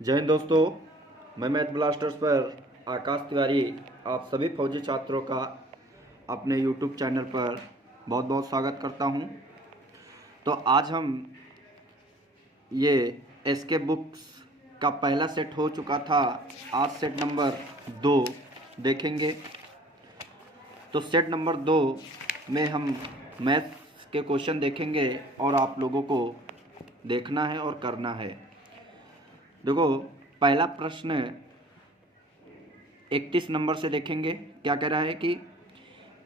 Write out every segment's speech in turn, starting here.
जय हिंद दोस्तों, मैं मैथ ब्लास्टर्स पर आकाश तिवारी आप सभी फौजी छात्रों का अपने यूट्यूब चैनल पर बहुत बहुत स्वागत करता हूं। तो आज हम ये एसके बुक्स का पहला सेट हो चुका था, आज सेट नंबर 2 देखेंगे। तो सेट नंबर 2 में हम मैथ्स के क्वेश्चन देखेंगे और आप लोगों को देखना है और करना है। देखो, पहला प्रश्न 31 नंबर से देखेंगे। क्या कह रहा है कि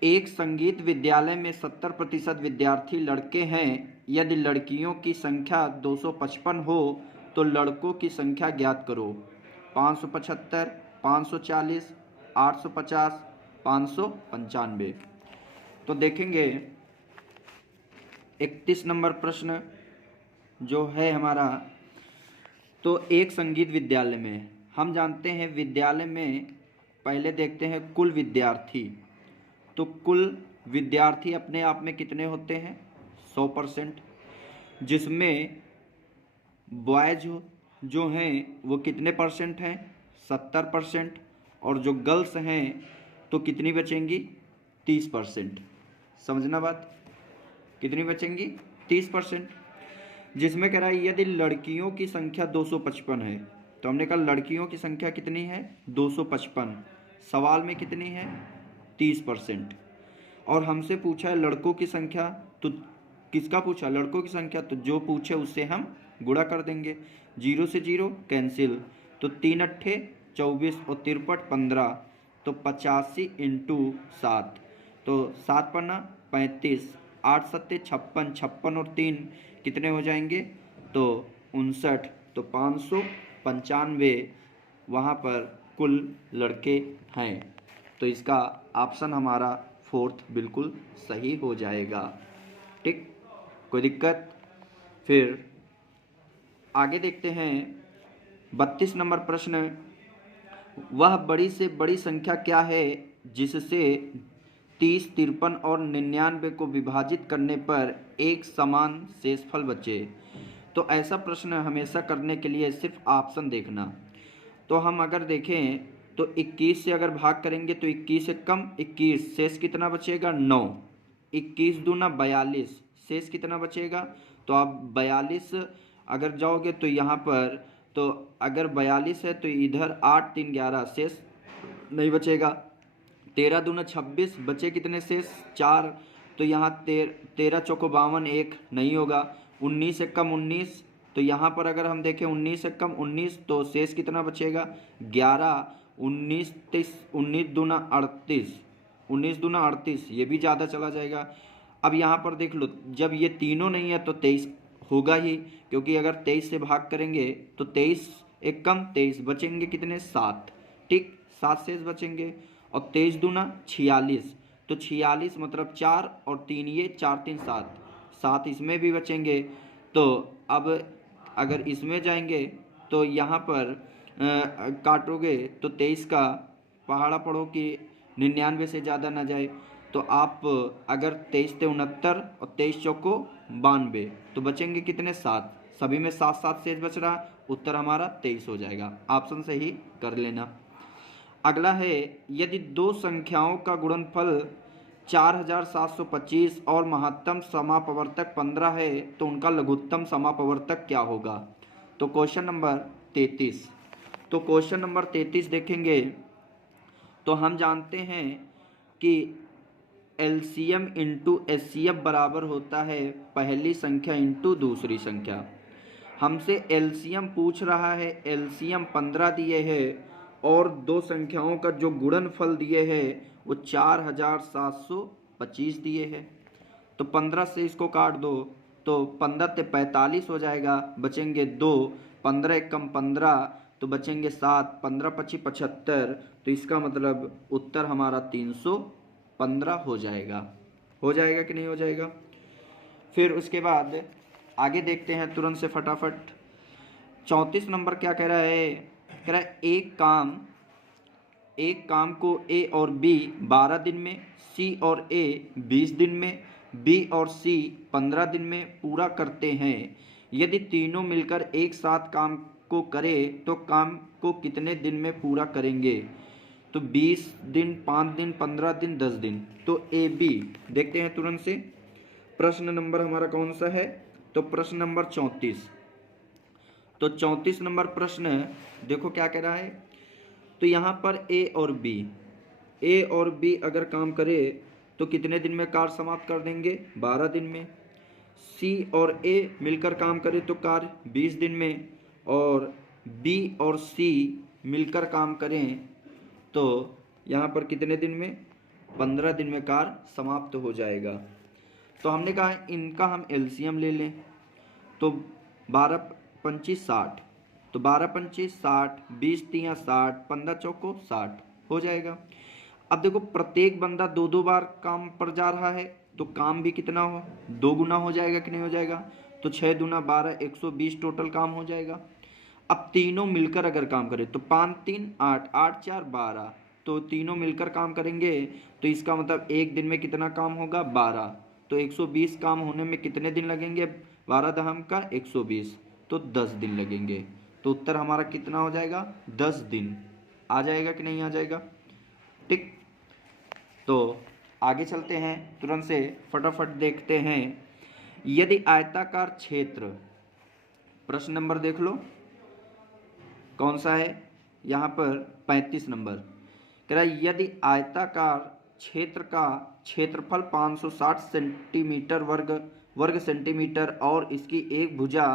एक संगीत विद्यालय में 70% विद्यार्थी लड़के हैं। यदि लड़कियों की संख्या 255 हो तो लड़कों की संख्या ज्ञात करो। 575, 540, 850, 595। तो देखेंगे 31 नंबर प्रश्न जो है हमारा। तो एक संगीत विद्यालय में हम जानते हैं, विद्यालय में पहले देखते हैं कुल विद्यार्थी। तो कुल विद्यार्थी अपने आप में कितने होते हैं? 100%, जिसमें बॉयज जो हैं वो कितने परसेंट हैं? 70%। और जो गर्ल्स हैं तो कितनी बचेंगी? 30%। समझना बात, कितनी बचेंगी? 30%। जिसमें कह रहा है यदि लड़कियों की संख्या 255 है, तो हमने कहा लड़कियों की संख्या कितनी है? 255। सवाल में कितनी है? 30%। और हमसे पूछा है लड़कों की संख्या, तो किसका पूछा? लड़कों की संख्या। तो जो पूछे उससे हम गुणा कर देंगे। 0 से 0 कैंसिल, तो 3 अट्ठे 24 और 53 15, तो 85 इंटू 7, तो 7 पन्ना 35, 8 सत्ते 56, 56 और 3 कितने हो जाएंगे? तो 59। तो 595 वहाँ पर कुल लड़के हैं। तो इसका ऑप्शन हमारा 4th बिल्कुल सही हो जाएगा। ठीक, कोई दिक्कत? फिर आगे देखते हैं 32 नंबर प्रश्न। वह बड़ी से बड़ी संख्या क्या है जिससे 30, 53 और 99 को विभाजित करने पर एक समान शेषफल बचे? तो ऐसा प्रश्न हमेशा करने के लिए सिर्फ ऑप्शन देखना। तो हम अगर देखें तो 21 से अगर भाग करेंगे तो 21 से कम 21, शेष कितना बचेगा? 9। 21 दूना 42, शेष कितना बचेगा? तो आप 42 अगर जाओगे तो यहाँ पर, तो अगर 42 है तो इधर 8 3 11, शेष नहीं बचेगा। 13 दूना 26, बचे कितने शेष? 4। तो यहाँ 13 चौको 52, 1 नहीं होगा। 19 से कम 19, तो यहाँ पर अगर हम देखें 19 से कम 19, तो शेष कितना बचेगा? 11। 19 23, 19 दूना 38, 19 दूना 38, ये भी ज़्यादा चला जाएगा। अब यहाँ पर देख लो, जब ये तीनों नहीं है तो 23 होगा ही, क्योंकि अगर 23 से भाग करेंगे तो 23 एक कम 23, बचेंगे कितने? 7। ठीक, 7 शेष बचेंगे। और 23 दूना 46, तो 46 मतलब 4 और 3 ये 4 3 7, 7 इसमें भी बचेंगे। तो अब अगर इसमें जाएंगे तो यहाँ पर काटोगे तो 23 का पहाड़ा पढ़ो कि 99 से ज़्यादा ना जाए। तो आप अगर 23 से 69 और 23 चौको 92, तो बचेंगे कितने? 7। सभी में 7 7 शेष बच रहा, उत्तर हमारा 23 हो जाएगा। ऑप्शन से ही कर लेना। अगला है, यदि दो संख्याओं का गुणनफल 4725 और महत्तम समापवर्तक 15 है तो उनका लघुत्तम समापवर्तक क्या होगा? तो क्वेश्चन नंबर 33। तो क्वेश्चन नंबर 33 देखेंगे तो हम जानते हैं कि एलसीएम इंटू एचसीएफ बराबर होता है पहली संख्या इंटू दूसरी संख्या। हमसे एलसीएम पूछ रहा है, एलसीएम 15 दिए है और दो संख्याओं का जो गुणनफल दिए है वो 4725 दिए है। तो 15 से इसको काट दो तो 15 से 45 हो जाएगा, बचेंगे 2। 15 एक कम 15, तो बचेंगे 7। 15 25 75, तो इसका मतलब उत्तर हमारा 315 हो जाएगा। हो जाएगा कि नहीं हो जाएगा? फिर उसके बाद आगे देखते हैं तुरंत से फटाफट। 34 नंबर क्या कह रहा है? कह रहा है एक काम को ए और बी 12 दिन में, सी और ए 20 दिन में, बी और सी 15 दिन में पूरा करते हैं। यदि तीनों मिलकर एक साथ काम को करें तो काम को कितने दिन में पूरा करेंगे? तो 20 दिन, 5 दिन, 15 दिन, 10 दिन। तो ए बी देखते हैं तुरंत से। प्रश्न नंबर हमारा कौन सा है? तो प्रश्न नंबर 34। तो 34 नंबर प्रश्न देखो क्या कह रहा है। तो यहाँ पर ए और बी अगर काम करे तो कितने दिन में कार्य समाप्त कर देंगे? 12 दिन में। सी और ए मिलकर काम करे तो कार्य 20 दिन में, और बी और सी मिलकर काम करें तो यहाँ पर कितने दिन में? 15 दिन में कार्य समाप्त हो जाएगा। तो हमने कहा इनका हम एलसीएम ले लें। तो 12 25 60, तो 12 25 60, 20 तिया 60, 15 चौको 60 हो जाएगा। अब देखो प्रत्येक बंदा 2-2 बार काम पर जा रहा है तो काम भी कितना हो? 2 गुना हो जाएगा कि नहीं हो जाएगा? तो 6 दूना 12, 120 टोटल काम हो जाएगा। अब तीनों मिलकर अगर काम करें तो 5 3 8, 8 4 12, तो तीनों मिलकर काम करेंगे तो इसका मतलब एक दिन में कितना काम होगा? 12। तो 120 काम होने में कितने दिन लगेंगे? 12 दहम का 120, तो 10 दिन लगेंगे। तो उत्तर हमारा कितना हो जाएगा? 10 दिन। आ जाएगा कि नहीं आ जाएगा? ठीक। तो आगे चलते हैं तुरंत से, फटाफट देखते हैं। यदि आयताकार क्षेत्र, प्रश्न नंबर देख लो कौन सा है यहाँ पर? 35 नंबर कह रहा है यदि आयताकार क्षेत्र का क्षेत्रफल 560 सेंटीमीटर वर्ग सेंटीमीटर और इसकी एक भुजा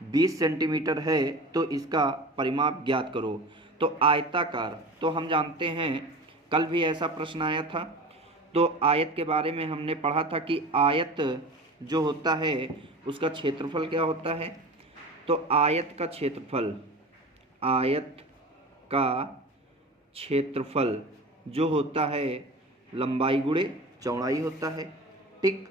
20 सेंटीमीटर है तो इसका परिमाप ज्ञात करो। तो आयताकार, तो हम जानते हैं कल भी ऐसा प्रश्न आया था। तो आयत के बारे में हमने पढ़ा था कि आयत जो होता है उसका क्षेत्रफल क्या होता है? तो आयत का क्षेत्रफल जो होता है लंबाई गुणे चौड़ाई होता है। ठीक।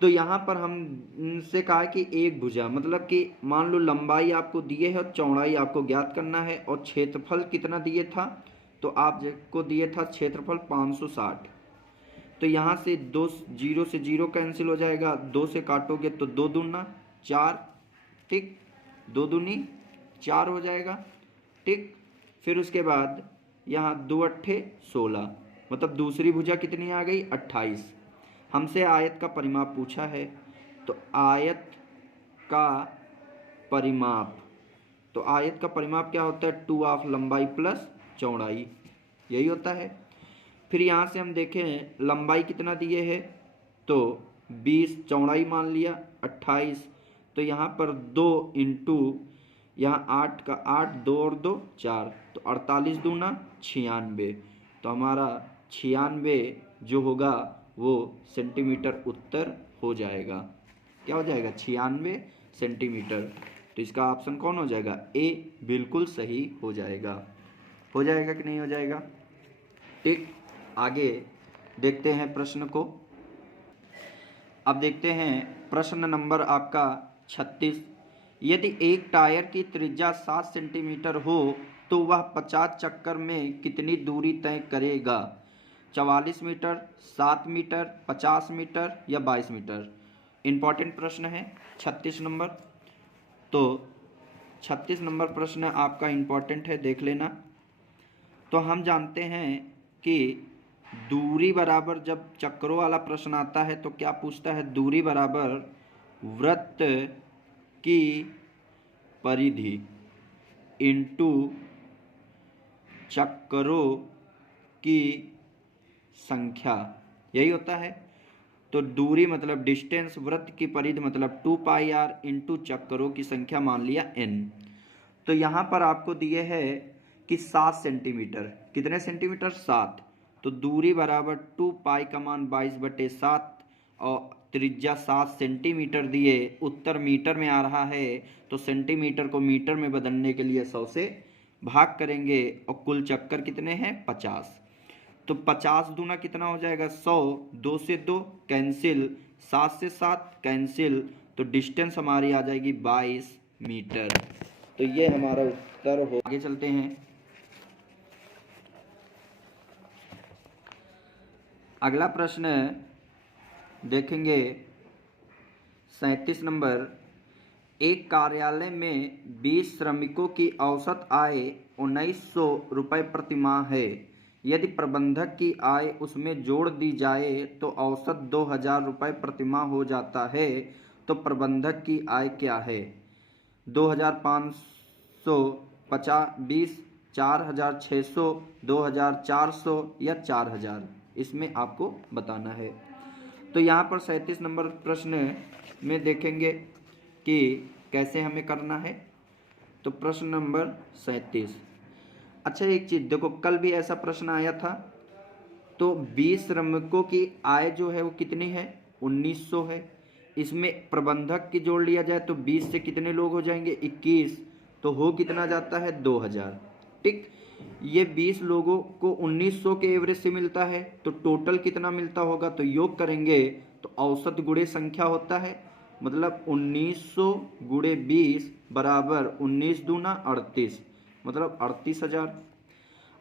तो यहाँ पर हमसे कहा कि एक भुजा, मतलब कि मान लो लंबाई आपको दिए है और चौड़ाई आपको ज्ञात करना है, और क्षेत्रफल कितना दिए था? तो आपको दिए था क्षेत्रफल 560। तो यहाँ से 2 0 से 0 कैंसिल हो जाएगा, 2 से काटोगे तो 2 दूना 4, ठीक, 2 दूनी 4 हो जाएगा। ठीक। फिर उसके बाद यहाँ 2 अट्ठे 16, मतलब दूसरी भुजा कितनी आ गई? 28। हमसे आयत का परिमाप पूछा है, तो आयत का परिमाप, तो आयत का परिमाप क्या होता है? 2 ऑफ लंबाई प्लस चौड़ाई, यही होता है। फिर यहाँ से हम देखें लंबाई कितना दिए है, तो 20, चौड़ाई मान लिया 28, तो यहाँ पर 2 इंटू यहाँ 8 का 8, 2 और 2 4, तो 48 दूना 96, तो हमारा 96 जो होगा वो सेंटीमीटर उत्तर हो जाएगा। क्या हो जाएगा? 96 सेंटीमीटर। तो इसका ऑप्शन कौन हो जाएगा? ए बिल्कुल सही हो जाएगा। हो जाएगा कि नहीं हो जाएगा? ठीक। आगे देखते हैं प्रश्न को। अब देखते हैं प्रश्न नंबर आपका 36। यदि एक टायर की त्रिज्या 7 सेंटीमीटर हो तो वह 50 चक्कर में कितनी दूरी तय करेगा? 44 मीटर, 7 मीटर, 50 मीटर या 22 मीटर? इम्पॉर्टेंट प्रश्न है 36 नंबर। तो 36 नंबर प्रश्न आपका इम्पॉर्टेंट है, देख लेना। तो हम जानते हैं कि दूरी बराबर, जब चक्रों वाला प्रश्न आता है तो क्या पूछता है? दूरी बराबर वृत्त की परिधि इंटू चक्रों की संख्या, यही होता है। तो दूरी मतलब डिस्टेंस, वृत्त की परिधि मतलब 2 पाई आर इंटू चक्रों की संख्या मान लिया n। तो यहाँ पर आपको दिए है कि 7 सेंटीमीटर, कितने सेंटीमीटर? 7। तो दूरी बराबर 2 पाई का मान 22/7 और त्रिज्या 7 सेंटीमीटर दिए, उत्तर मीटर में आ रहा है तो सेंटीमीटर को मीटर में बदलने के लिए 100 से भाग करेंगे, और कुल चक्कर कितने हैं? 50। तो 50 दूना कितना हो जाएगा? 100, 2 से 2 कैंसिल, 7 से 7 कैंसिल, तो डिस्टेंस हमारी आ जाएगी 22 मीटर। तो ये हमारा उत्तर हो। आगे चलते हैं। अगला प्रश्न देखेंगे 37 नंबर। एक कार्यालय में 20 श्रमिकों की औसत आय 1900 रुपये प्रति माह है। यदि प्रबंधक की आय उसमें जोड़ दी जाए तो औसत 2000 रुपये प्रति माह हो जाता है। तो प्रबंधक की आय क्या है? 2550, 20, 4600, 2400 या 4000, इसमें आपको बताना है। तो यहाँ पर 37 नंबर प्रश्न में देखेंगे कि कैसे हमें करना है। तो प्रश्न नंबर 37। अच्छा, एक चीज़ देखो, कल भी ऐसा प्रश्न आया था। तो 20 श्रमिकों की आय जो है वो कितनी है? 1900 है। इसमें प्रबंधक की जोड़ लिया जाए तो 20 से कितने लोग हो जाएंगे? 21। तो हो कितना जाता है? 2000। ठीक, ये 20 लोगों को 1900 के एवरेज से मिलता है, तो टोटल कितना मिलता होगा? तो योग करेंगे तो औसत गुणे संख्या होता है, मतलब 1900 गुणे 20 बराबर 19 दूना 38, मतलब 38,000।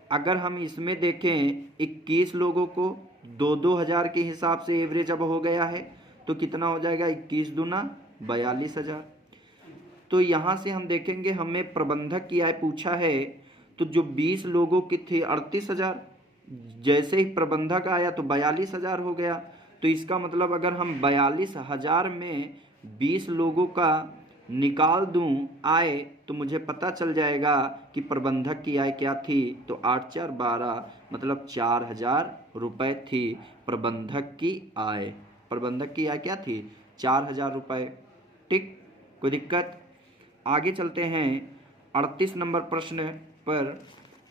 अगर हम इसमें देखें 21 लोगों को 2-2 हज़ार के हिसाब से एवरेज अब हो गया है, तो कितना हो जाएगा? 21 दूना 42,000। तो यहाँ से हम देखेंगे, हमें प्रबंधक की आय पूछा है, तो जो 20 लोगों की थी 38,000, जैसे ही प्रबंधक आया तो 42,000 हो गया। तो इसका मतलब अगर हम 42,000 में 20 लोगों का निकाल दूं आय, तो मुझे पता चल जाएगा कि प्रबंधक की आय क्या थी। तो 8×4=12, मतलब 4000 रुपये थी प्रबंधक की आय। प्रबंधक की आय क्या थी? 4000 रुपये। ठीक, कोई दिक्कत? आगे चलते हैं 38 नंबर प्रश्न पर।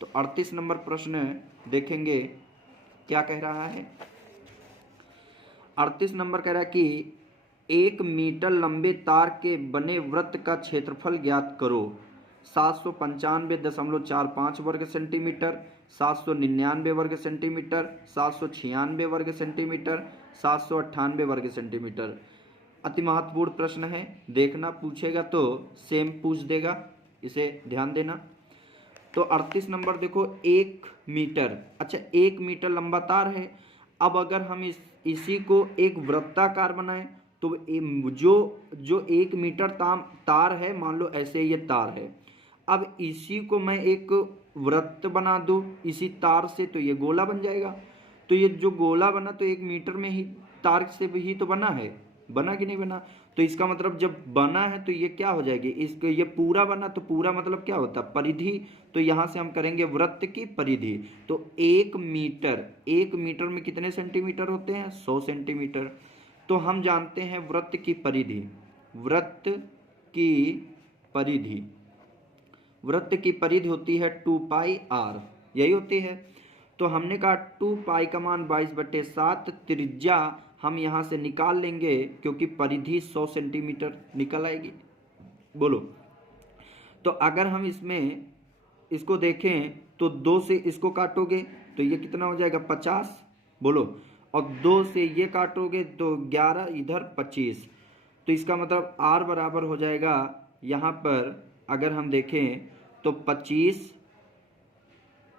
तो 38 नंबर प्रश्न देखेंगे क्या कह रहा है। 38 नंबर कह रहा है कि 1 मीटर लंबे तार के बने वृत्त का क्षेत्रफल ज्ञात करो। 795.45 वर्ग सेंटीमीटर, 799 वर्ग सेंटीमीटर, 796 वर्ग सेंटीमीटर, 798 वर्ग सेंटीमीटर। अति महत्वपूर्ण प्रश्न है, देखना, पूछेगा तो सेम पूछ देगा, इसे ध्यान देना। तो 38 नंबर देखो, 1 मीटर। अच्छा, 1 मीटर लंबा तार है। अब अगर हम इसी को एक वृत्ताकार बनाएं तो जो 1 मीटर तार है, मान लो ऐसे ये तार है, अब इसी को मैं एक वृत्त बना दूं इसी तार से, तो ये गोला बन जाएगा। तो ये जो गोला बना तो 1 मीटर में ही तार से ही तो बना है, बना कि नहीं बना? तो इसका मतलब जब बना है तो ये क्या हो जाएगी? इसको ये पूरा बना, तो पूरा मतलब क्या होता है? परिधि। तो यहाँ से हम करेंगे वृत्त की परिधि। तो 1 मीटर में कितने सेंटीमीटर होते हैं? 100 सेंटीमीटर। तो हम जानते हैं वृत्त की परिधि, वृत्त की परिधि होती है 2πr, यही होती है। तो हमने कहा 2π का मान 22/7, त्रिज्या हम यहाँ से निकाल लेंगे क्योंकि परिधि 100 सेंटीमीटर निकल आएगी। बोलो, तो अगर हम इसको देखें तो 2 से इसको काटोगे तो ये कितना हो जाएगा? 50। बोलो, और 2 से ये काटोगे तो 11, इधर 25। तो इसका मतलब r बराबर हो जाएगा यहाँ पर अगर हम देखें तो 25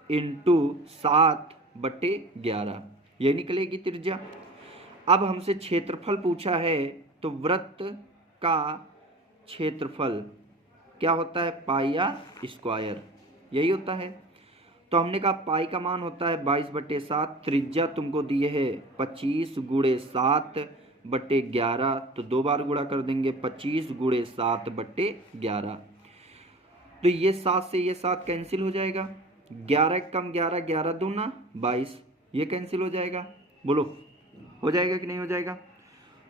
× 7/11, ये निकलेगी त्रिज्या। अब हमसे क्षेत्रफल पूछा है, तो वृत्त का क्षेत्रफल क्या होता है? πr², यही होता है। तो हमने कहा पाई का मान होता है 22/7, त्रिज्या तुमको दिए है 25 × 7/11, तो 2 बार गुणा कर देंगे, 25 × 7/11। तो ये 7 से ये 7 कैंसिल हो जाएगा, 11 कम 11, 11 दूना 22, ये कैंसिल हो जाएगा। बोलो, हो जाएगा कि नहीं हो जाएगा?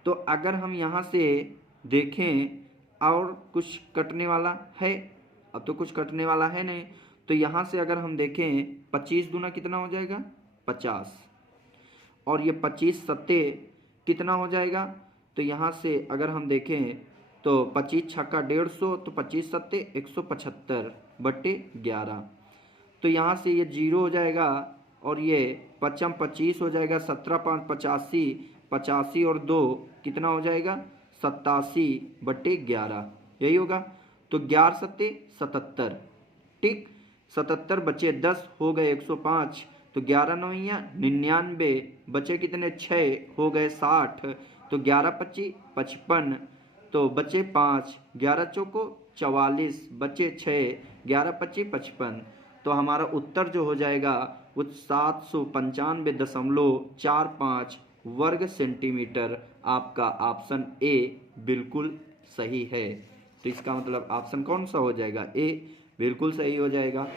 तो अगर हम यहाँ से देखें और कुछ कटने वाला है, अब तो कुछ कटने वाला है नहीं, तो यहाँ से अगर हम देखें 25 दूना कितना हो जाएगा? 50, और ये 25 सत्ते कितना हो जाएगा? तो यहाँ से अगर हम देखें तो 25 छक्का 150, तो 25 सत्ते 175/11। तो यहाँ से ये 0 हो जाएगा और ये 55 25 हो जाएगा, 17 5 85, 85 और 2 कितना हो जाएगा? 87/11, यही होगा। तो 11 सत्ते 77, ठीक, 77 बचे 10 हो गए 105, तो 11 9 99, बचे कितने? 6 हो गए 60, तो 11 25 55, तो बचे 5, 11 चौको 44, बचे 6, 11 पच्ची 55। तो हमारा उत्तर जो हो जाएगा वो 795.45 वर्ग सेंटीमीटर। आपका ऑप्शन ए बिल्कुल सही है। तो इसका मतलब ऑप्शन कौन सा हो जाएगा? ए बिल्कुल सही हो जाएगा।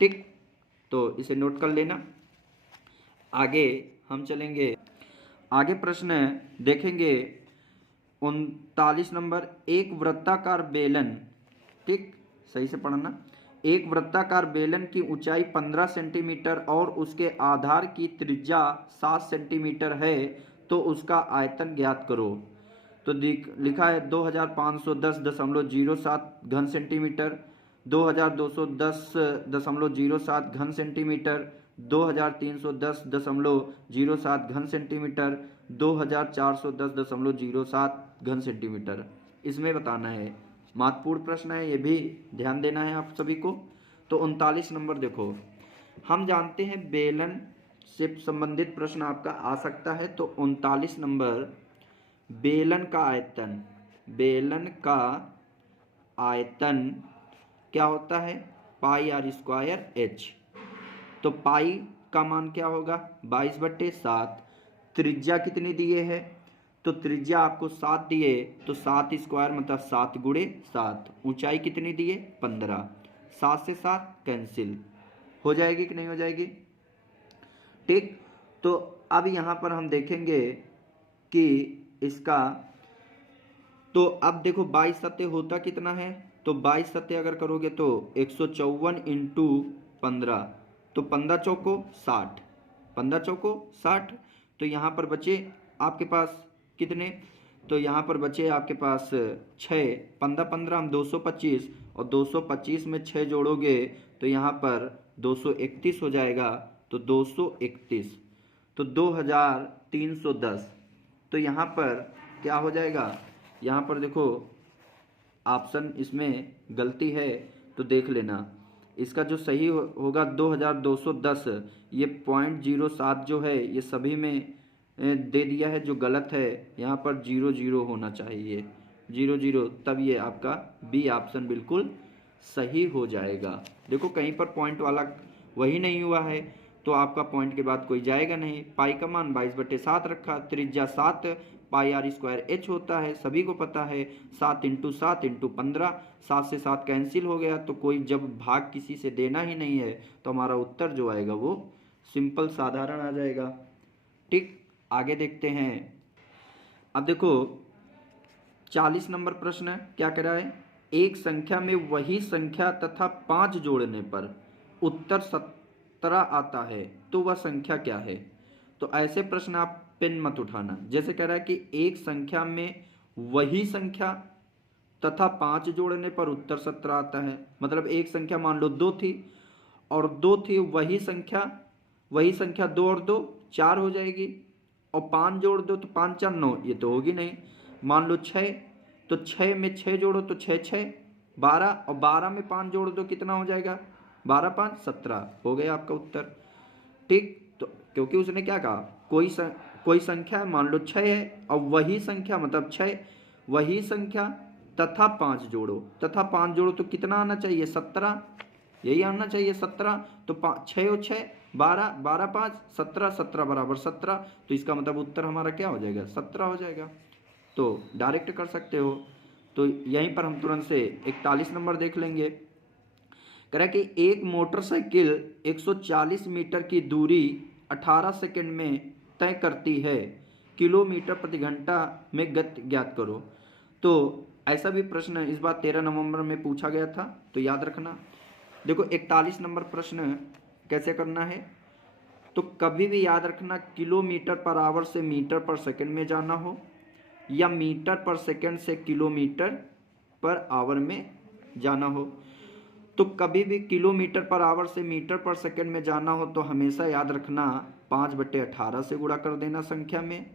ठीक, तो इसे नोट कर लेना। आगे हम चलेंगे, आगे प्रश्न देखेंगे 39 नंबर। एक वृत्ताकार बेलन, ठीक सही से पढ़ना, एक वृत्ताकार बेलन की ऊंचाई 15 सेंटीमीटर और उसके आधार की त्रिज्या 7 सेंटीमीटर है, तो उसका आयतन ज्ञात करो। तो लिखा है 2510.07 घन सेंटीमीटर, 2210.07 घन सेंटीमीटर, 2310.07 घन सेंटीमीटर, 2410.07 घन सेंटीमीटर। इसमें बताना है, महत्वपूर्ण प्रश्न है, ये भी ध्यान देना है आप सभी को। तो 39 नंबर देखो, हम जानते हैं बेलन से संबंधित प्रश्न आपका आ सकता है। तो 39 नंबर, बेलन का आयतन, बेलन का आयतन क्या होता है? पाई आर स्क्वायर एच। तो पाई का मान क्या होगा? 22/7। त्रिज्या कितनी दिए है? तो त्रिज्या आपको 7 दिए, तो 7 स्क्वायर मतलब 7 गुणे 7। ऊंचाई कितनी दिए? 15। 7 से 7 कैंसिल हो जाएगी कि नहीं हो जाएगी? ठीक, तो अब यहाँ पर हम देखेंगे कि इसका, तो अब देखो 22 सत्ते होता कितना है? तो 22 सत्ते अगर करोगे तो 154 इंटू 15, तो 15 चौको 60, 15 चौको 60। तो यहाँ पर बचे आपके पास कितने? तो यहाँ पर बचे आपके पास 6, 15 15 हम 225, और 225 में 6 जोड़ोगे तो यहाँ पर 231 हो जाएगा। तो 231, तो 2310। तो यहाँ पर क्या हो जाएगा? यहाँ पर देखो ऑप्शन इसमें गलती है, तो देख लेना। इसका जो सही होगा 2210। ये 0.07 जो है ये सभी में दे दिया है, जो गलत है यहाँ पर 00 होना चाहिए, 00, तब ये आपका बी ऑप्शन बिल्कुल सही हो जाएगा। देखो कहीं पर पॉइंट वाला वही नहीं हुआ है, तो आपका पॉइंट के बाद कोई जाएगा नहीं। पाई का मान 22/7 रखा, त्रिज्या 7 पाई आर स्क्वायर एच होता है, सभी को पता है। 7 इंटू 7 इंटू 15, 7 से 7 कैंसिल हो गया। तो कोई जब भाग किसी से देना ही नहीं है, तो हमारा उत्तर जो आएगा वो सिंपल साधारण आ जाएगा। ठीक, आगे देखते हैं। अब देखो 40 नंबर प्रश्न क्या कह रहा है? एक संख्या में वही संख्या तथा 5 जोड़ने पर उत्तर 17 आता है, तो वह संख्या क्या है? तो ऐसे प्रश्न आप पेन मत उठाना। जैसे कह रहा है कि एक संख्या में वही संख्या तथा 5 जोड़ने पर उत्तर 17 आता है, मतलब एक संख्या मान लो 2 थी, और 2 थी वही संख्या 2 और 2 4 हो जाएगी, और 5 जोड़ दो तो 5 4 9, ये तो होगी नहीं। मान लो 6, तो 6 में 6 जोड़ो तो 6 6 12, और 12 में 5 जोड़ दो कितना हो जाएगा? 12 5 17 हो गया आपका उत्तर। ठीक, तो क्योंकि उसने क्या कहा, कोई संख्या मान लो 6 है, और वही संख्या मतलब 6, वही संख्या तथा 5 जोड़ो, तथा 5 जोड़ो तो कितना आना चाहिए? 17, यही आना चाहिए 17। तो 6 और 6 12, 12 5 17, 17 बराबर 17। तो इसका मतलब उत्तर हमारा क्या हो जाएगा? 17 हो जाएगा। तो डायरेक्ट कर सकते हो। तो यहीं पर हम तुरंत से 41 नंबर देख लेंगे। कह रहा है कि एक मोटरसाइकिल 140 मीटर की दूरी 18 सेकंड में तय करती है, किलोमीटर प्रति घंटा में गति ज्ञात करो। तो ऐसा भी प्रश्न इस बार 13 नवंबर में पूछा गया था, तो याद रखना। देखो 41 नंबर प्रश्न कैसे करना है, तो कभी भी याद रखना, किलोमीटर पर आवर से मीटर पर सेकंड में जाना हो, या मीटर पर सेकंड से किलोमीटर पर आवर में जाना हो। तो कभी भी किलोमीटर पर आवर से मीटर पर सेकंड में जाना हो तो हमेशा याद रखना 5/18 से गुणा कर देना संख्या में,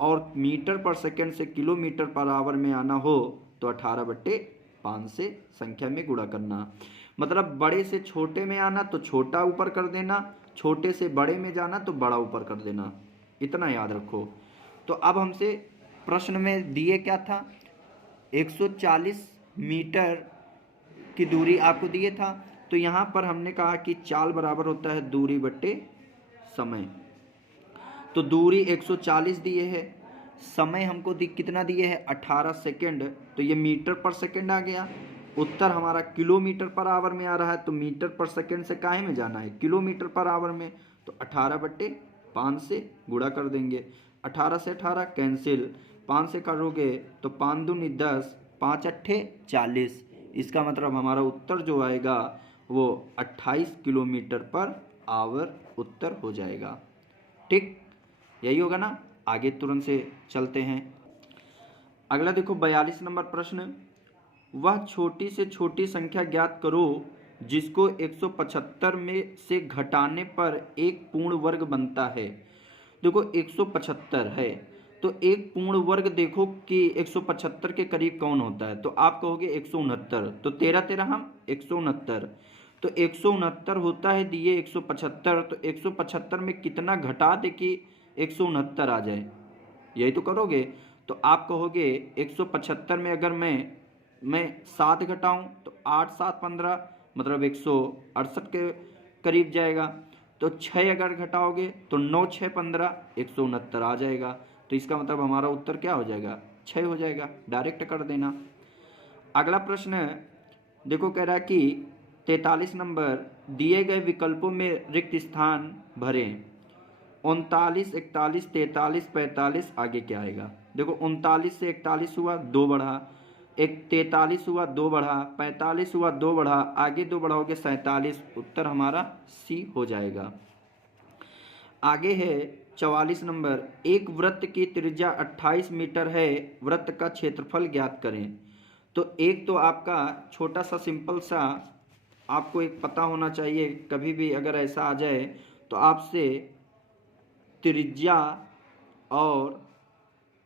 और मीटर पर सेकंड से किलोमीटर पर आवर में आना हो तो 18/5 से संख्या में गुणा करना। मतलब बड़े से छोटे में आना तो छोटा ऊपर कर देना, छोटे से बड़े में जाना तो बड़ा ऊपर कर देना, इतना याद रखो। तो अब हमसे प्रश्न में दिए क्या था? 140 मीटर की दूरी आपको दिए था। तो यहाँ पर हमने कहा कि चाल बराबर होता है दूरी बट्टे समय। तो दूरी 140 दिए है, समय हमको कितना दिए है 18 सेकेंड, तो ये मीटर पर सेकेंड आ गया। उत्तर हमारा किलोमीटर पर आवर में आ रहा है, तो मीटर पर सेकेंड से काहे में जाना है, किलोमीटर पर आवर में। तो 18/5 से गुणा कर देंगे। 18 से 18 कैंसिल, 5 से करोगे तो 5 दूनी 10, 5 अट्ठे 40। इसका मतलब हमारा उत्तर जो आएगा वो 28 किलोमीटर पर आवर उत्तर हो जाएगा। ठीक, यही होगा ना। आगे तुरंत से चलते हैं। अगला देखो 42 नंबर प्रश्न, वह छोटी से छोटी संख्या ज्ञात करो जिसको 175 में से घटाने पर एक पूर्ण वर्ग बनता है। देखो 175 है, तो एक पूर्ण वर्ग देखो कि 175 के करीब कौन होता है, तो आप कहोगे 169, तो 13 13 हम 169, तो 169 होता है दिए 175, तो 175 में कितना घटा दे कि 169 आ जाए, यही तो करोगे। तो आप कहोगे 175 में अगर मैं 7 घटाऊं तो 8 7 15, मतलब 168 के करीब जाएगा। तो 6 अगर घटाओगे तो 9 6 15, 169 आ जाएगा। तो इसका मतलब हमारा उत्तर क्या हो जाएगा, 6 हो जाएगा। डायरेक्ट कर देना। अगला प्रश्न देखो, कह रहा है कि 43 नंबर, दिए गए विकल्पों में रिक्त स्थान भरें। 39 41 43 45, आगे क्या आएगा। देखो 39 से 41 हुआ 2 बढ़ा, 43 हुआ 2 बढ़ा, 45 हुआ 2 बढ़ा, आगे 2 बढ़ाओगे 47, उत्तर हमारा सी हो जाएगा। आगे है 44 नंबर, एक वृत्त की त्रिज्या 28 मीटर है, वृत्त का क्षेत्रफल ज्ञात करें। तो एक तो आपका छोटा सा सिंपल सा आपको एक पता होना चाहिए, कभी भी अगर ऐसा आ जाए तो आपसे त्रिज्या और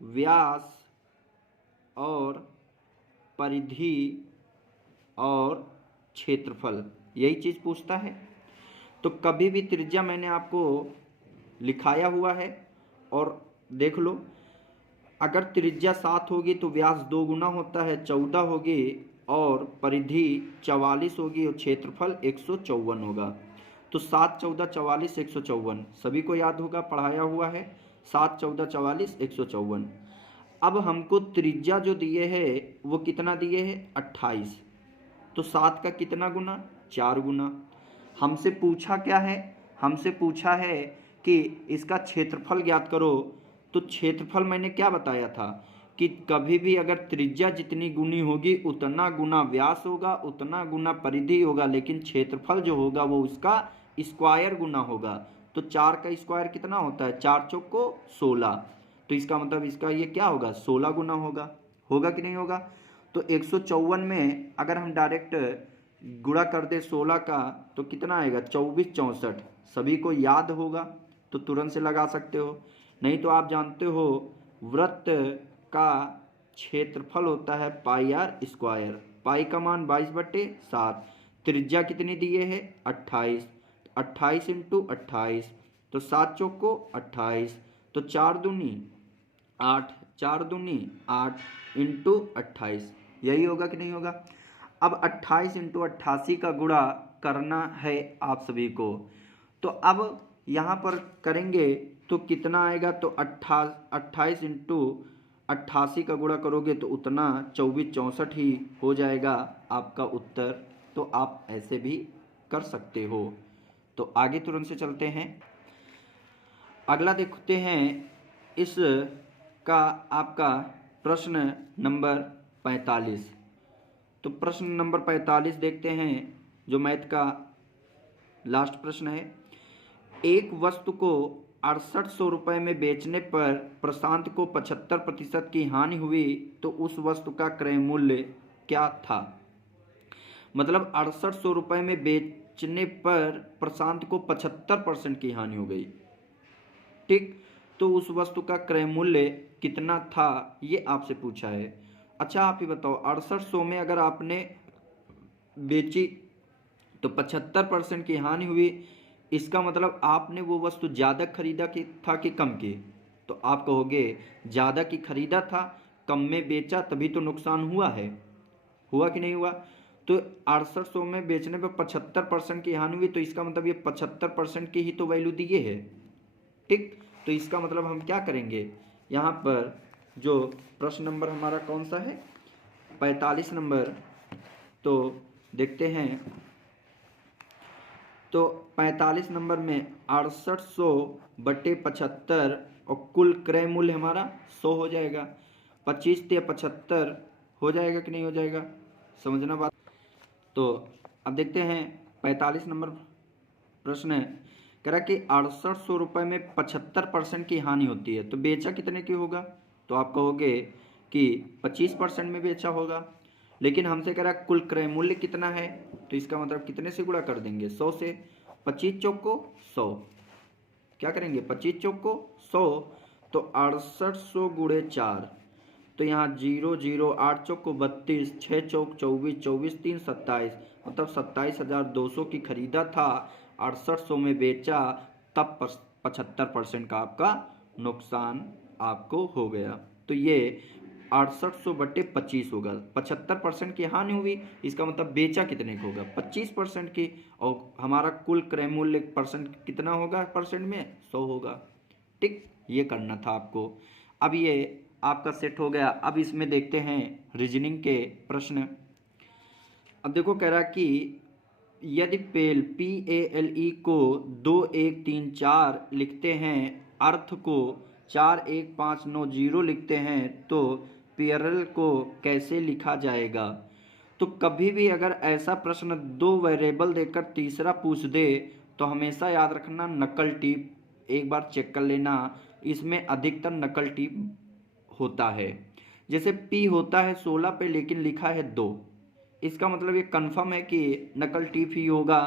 व्यास और परिधि और क्षेत्रफल, यही चीज़ पूछता है। तो कभी भी त्रिज्या मैंने आपको लिखाया हुआ है और देख लो, अगर त्रिज्या 7 होगी तो व्यास 2 गुना होता है 14 होगी, और परिधि 44 होगी और क्षेत्रफल 154 होगा। तो 7 14 44 154 सभी को याद होगा, पढ़ाया हुआ है। 7 14 44 154। अब हमको त्रिज्या जो दिए है वो कितना दिए है 28, तो 7 का कितना गुना, 4 गुना। हमसे पूछा क्या है, हमसे पूछा है कि इसका क्षेत्रफल ज्ञात करो। तो क्षेत्रफल मैंने क्या बताया था कि कभी भी अगर त्रिज्या जितनी गुनी होगी उतना गुना व्यास होगा, उतना गुना परिधि होगा, लेकिन क्षेत्रफल जो होगा वो उसका स्क्वायर गुना होगा। तो 4 का स्क्वायर कितना होता है, 4 चौक को 16, तो इसका मतलब इसका ये क्या होगा 16 गुना होगा। होगा कि नहीं होगा। तो 154 में अगर हम डायरेक्ट गुणा कर दे 16 का तो कितना आएगा 24 64, सभी को याद होगा तो तुरंत से लगा सकते हो। नहीं तो आप जानते हो वृत्त का क्षेत्रफल होता है पाई आर स्क्वायर, पाई का मान 22/7, त्रिज्या कितनी दिए है 28, 28 इंटू 28, तो 7 चौक को 28, तो 4 दूनी 8, 4 दूनी 8 इंटू 28, यही होगा कि नहीं होगा। अब 28 इंटू 88 का गुणा करना है आप सभी को। तो अब यहाँ पर करेंगे तो कितना आएगा, तो 28 इंटू 88 का गुणा करोगे तो उतना 24 64 ही हो जाएगा आपका उत्तर। तो आप ऐसे भी कर सकते हो। तो आगे तुरंत से चलते हैं। अगला देखते हैं इस का आपका प्रश्न नंबर 45। तो प्रश्न नंबर 45 देखते हैं, जो मैथ का लास्ट प्रश्न है। एक वस्तु को 6800 रुपये में बेचने पर प्रशांत को 75% की हानि हुई, तो उस वस्तु का क्रय मूल्य क्या था। मतलब 6800 रुपये में बेचने पर प्रशांत को 75% की हानि हो गई, ठीक। तो उस वस्तु का क्रय मूल्य कितना था ये आपसे पूछा है। अच्छा आप ही बताओ, 6800 में अगर आपने बेची तो 75% की हानि हुई, इसका मतलब आपने वो वस्तु ज़्यादा खरीदा कि था कि कम की। तो आप कहोगे ज़्यादा की खरीदा था, कम में बेचा तभी तो नुकसान हुआ है, हुआ कि नहीं हुआ। तो 6800 में बेचने पर 75% की हानि हुई, तो इसका मतलब ये 75% की ही तो वैल्यू दिए है। ठीक, तो इसका मतलब हम क्या करेंगे, यहाँ पर जो प्रश्न नंबर हमारा कौन सा है, 45 नंबर, तो देखते हैं। तो 45 नंबर में 6800 बटे 75 और कुल क्रय मूल्य हमारा 100 हो जाएगा। 25 ते 75 हो जाएगा कि नहीं हो जाएगा, समझना बात। तो अब देखते हैं 45 नंबर प्रश्न है, कह रहा कि 6800 रुपये में 75% की हानि होती है, तो बेचा कितने की होगा, तो आप कहोगे कि 25% में बेचा होगा। लेकिन हमसे कह रहा है कुल क्रय मूल्य कितना है, तो इसका मतलब कितने से गुणा कर देंगे, 100 से। 25 चौक को 100, क्या करेंगे 25 चौक को 100, तो 6800 गुणे 4, तो यहाँ 0 0 8 चौक को 32, 6 चौक 24, 24 3 27, मतलब 27,200 की खरीदा था, 6800 में बेचा, तब 75% का आपका नुकसान आपको हो गया। तो ये 6800 बटे 25 होगा, 75% की हानि हुई, इसका मतलब बेचा कितने का होगा 25% की, और हमारा कुल क्रय मूल्य परसेंट कितना होगा, परसेंट में 100 होगा। ठीक, ये करना था आपको। अब ये आपका सेट हो गया। अब इसमें देखते हैं रीजनिंग के प्रश्न। अब देखो कह रहा कि यदि पेल PALE को 2 1 3 4 लिखते हैं, अर्थ को 4 1 5 9 0 लिखते हैं, तो पेरल को कैसे लिखा जाएगा। तो कभी भी अगर ऐसा प्रश्न 2 वेरिएबल देकर तीसरा पूछ दे, तो हमेशा याद रखना नकल टिप एक बार चेक कर लेना, इसमें अधिकतर नकल टिप होता है। जैसे P होता है 16 पे लेकिन लिखा है 2, इसका मतलब ये कंफर्म है कि नकल टिप ही होगा।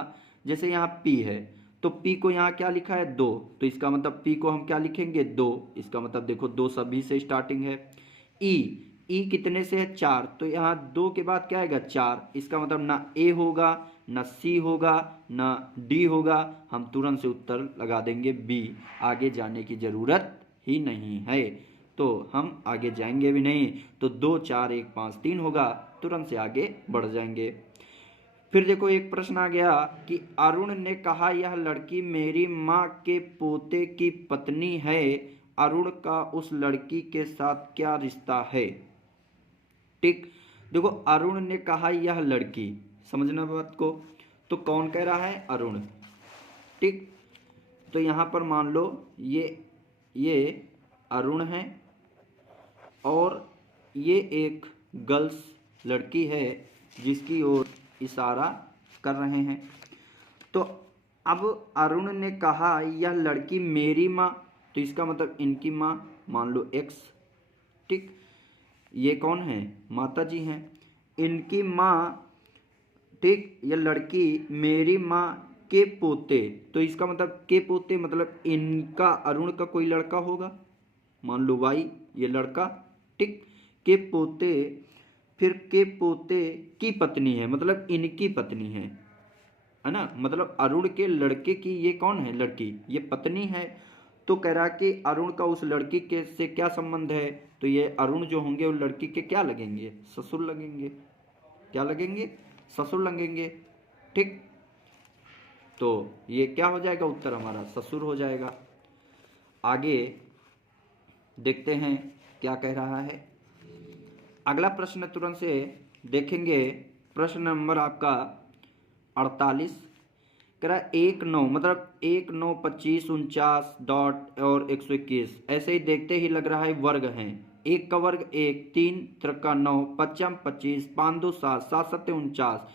जैसे यहाँ P है, तो P को यहाँ क्या लिखा है 2, तो इसका मतलब P को हम क्या लिखेंगे 2, इसका मतलब देखो 2 सभी से स्टार्टिंग है। E कितने से है 4, तो यहाँ 2 के बाद क्या आएगा 4, इसका मतलब ना A होगा ना C होगा ना D होगा, हम तुरंत से उत्तर लगा देंगे B, आगे जाने की ज़रूरत ही नहीं है, तो हम आगे जाएंगे भी नहीं। तो 2 4 1 5 3 होगा, तुरंत से आगे बढ़ जाएंगे। फिर देखो एक प्रश्न आ गया कि अरुण ने कहा यह लड़की मेरी माँ के पोते की पत्नी है, अरुण का उस लड़की के साथ क्या रिश्ता है। ठीक, देखो अरुण ने कहा यह लड़की, समझना बात को, तो कौन कह रहा है अरुण। ठीक, तो यहाँ पर मान लो ये अरुण है और ये एक गर्ल्स लड़की है जिसकी ओर इशारा कर रहे हैं। तो अब अरुण ने कहा यह लड़की मेरी माँ, तो इसका मतलब इनकी माँ, मान लो X। ठीक, ये कौन है, माता जी हैं, इनकी माँ। ठीक, यह लड़की मेरी माँ के पोते, तो इसका मतलब के पोते मतलब इनका अरुण का कोई लड़का होगा, मान लो Y ये लड़का। ठीक, के पोते, फिर के पोते की पत्नी है, मतलब इनकी पत्नी है ना, मतलब अरुण के लड़के की ये कौन है लड़की, ये पत्नी है। तो कह रहा कि अरुण का उस लड़की के से क्या संबंध है, तो ये अरुण जो होंगे उस लड़की के क्या लगेंगे, ससुर लगेंगे, क्या लगेंगे, ससुर लगेंगे। ठीक, तो ये क्या हो जाएगा, उत्तर हमारा ससुर हो जाएगा। आगे देखते हैं क्या कह रहा है। अगला प्रश्न तुरंत से देखेंगे, प्रश्न नंबर आपका 48, कह रहा है 1 9, मतलब 1 9 25 49 डॉट और 121, ऐसे ही देखते ही लग रहा है वर्ग हैं। 1 का वर्ग 1, 3 त्रिका 9, 5 25, 5 2 7, 7 7 49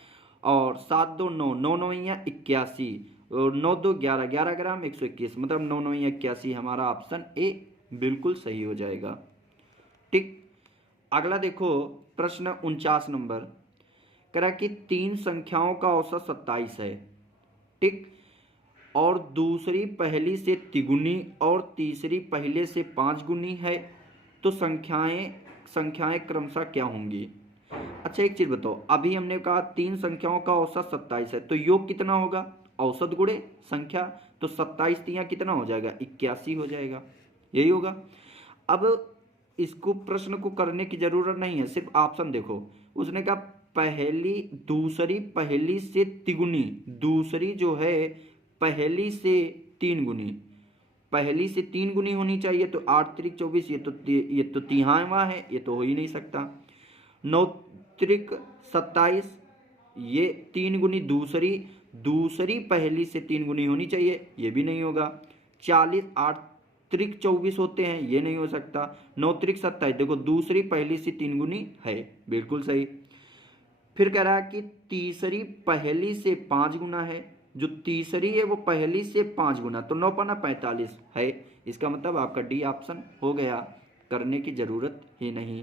और 7 2 9, 9 9 81 और 9 2 11, 11 ग्राम 121, मतलब 9 9 81, हमारा ऑप्शन ए बिल्कुल सही हो जाएगा। ठीक, अगला देखो प्रश्न 49 नंबर, कह रहा कि 3 संख्याओं का औसत 27 है। ठीक, और दूसरी पहली से तिगुनी और तीसरी पहले से 5 गुनी है, तो संख्याएं क्रमशः क्या होंगी। अच्छा एक चीज बताओ, अभी हमने कहा 3 संख्याओं का औसत 27 है, तो योग कितना होगा, औसत गुणे संख्या, तो 27 3 कितना हो जाएगा 81 हो जाएगा, यही होगा। अब इसको प्रश्न को करने की जरूरत नहीं है, सिर्फ ऑप्शन देखो। उसने कहा पहली दूसरी पहली से तिगुनी, दूसरी जो है पहली से 3 गुनी, पहली से 3 गुनी होनी चाहिए। तो 8 त्रिक 24, ये तो तिहावा है, ये तो हो ही नहीं सकता। 9 त्रिक 27, ये 3 गुनी दूसरी पहली से 3 गुनी होनी चाहिए, ये भी नहीं होगा। 40 8 त्रिक 24 होते हैं, ये नहीं हो सकता। 9 त्रिक 27, देखो दूसरी पहली से 3 गुनी है, बिल्कुल सही। फिर कह रहा है कि तीसरी पहली से 5 गुना है, जो तीसरी है वो पहली से 5 गुना, तो 9 पन्ना 45 है। इसका मतलब आपका डी ऑप्शन हो गया, करने की जरूरत ही नहीं।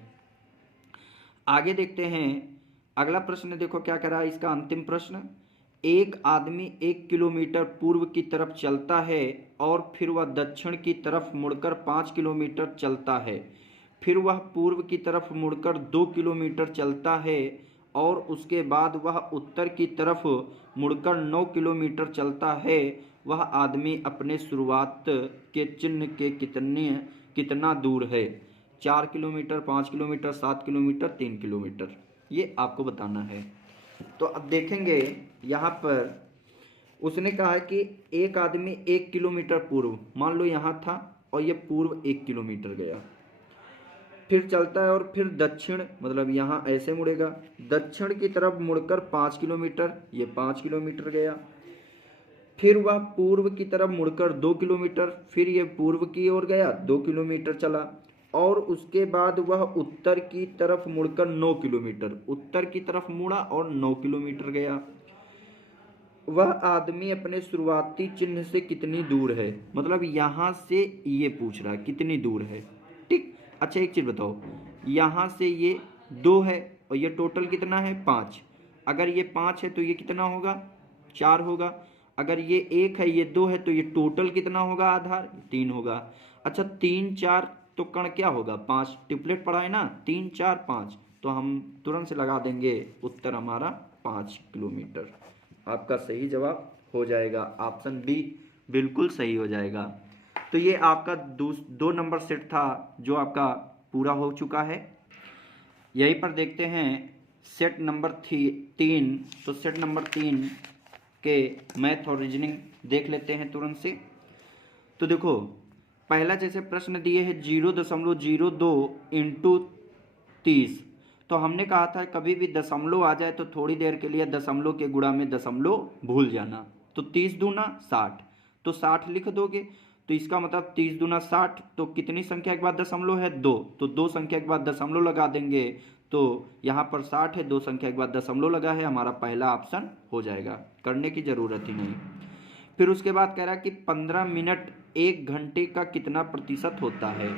आगे देखते हैं अगला प्रश्न, देखो क्या कह रहा है इसका अंतिम प्रश्न। एक आदमी 1 किलोमीटर पूर्व की तरफ चलता है और फिर वह दक्षिण की तरफ मुड़कर 5 किलोमीटर चलता है। फिर वह पूर्व की तरफ मुड़कर 2 किलोमीटर चलता है और उसके बाद वह उत्तर की तरफ मुड़कर 9 किलोमीटर चलता है। वह आदमी अपने शुरुआत के चिन्ह के कितना दूर है? 4 किलोमीटर, 5 किलोमीटर, 7 किलोमीटर, 3 किलोमीटर, ये आपको बताना है। तो अब देखेंगे यहाँ पर उसने कहा है कि एक आदमी 1 किलोमीटर पूर्व, मान लो यहाँ था और ये पूर्व 1 किलोमीटर गया, फिर चलता है और फिर दक्षिण, मतलब यहाँ ऐसे मुड़ेगा, दक्षिण की तरफ मुड़कर 5 किलोमीटर, ये 5 किलोमीटर गया। फिर वह पूर्व की तरफ मुड़कर 2 किलोमीटर, फिर ये पूर्व की ओर गया, 2 किलोमीटर चला। और उसके बाद वह उत्तर की तरफ मुड़कर 9 किलोमीटर, उत्तर की तरफ मुड़ा और 9 किलोमीटर गया। वह आदमी अपने शुरुआती चिन्ह से कितनी दूर है? मतलब यहाँ से ये पूछ रहा है कितनी दूर है, ठीक। अच्छा एक चीज़ बताओ, यहाँ से ये 2 है और ये टोटल कितना है? 5। अगर ये 5 है तो ये कितना होगा? 4 होगा। अगर ये 1 है, ये 2 है, तो ये टोटल कितना होगा? आधार 3 होगा। अच्छा 3 4 तो कण क्या होगा? 5, ट्रिपलेट पढ़ा है ना, 3 4 5, तो हम तुरंत से लगा देंगे उत्तर हमारा 5 किलोमीटर। आपका सही जवाब हो जाएगा ऑप्शन बी, बिल्कुल सही हो जाएगा। तो ये आपका 2 नंबर सेट था जो आपका पूरा हो चुका है। यहीं पर देखते हैं सेट नंबर 3। तो सेट नंबर 3 के मैथ और रीजनिंग देख लेते हैं तुरंत से। तो देखो पहला जैसे प्रश्न दिए है 0.02 इंटू 30, तो हमने कहा था कभी भी दशमलव आ जाए तो थोड़ी देर के लिए दशमलव के गुणा में दशमलव भूल जाना। तो 30 दूना 60, तो 60 लिख दोगे, तो इसका मतलब 30 दूना 60, तो कितनी संख्या के बाद दशमलव है? 2, तो 2 संख्या के बाद दशमलव लगा देंगे, तो यहाँ पर 60 है, 2 संख्या के बाद दशमलव लगा है, हमारा पहला ऑप्शन हो जाएगा, करने की जरूरत ही नहीं। फिर उसके बाद कह रहा है कि 15 मिनट 1 घंटे का कितना प्रतिशत होता है?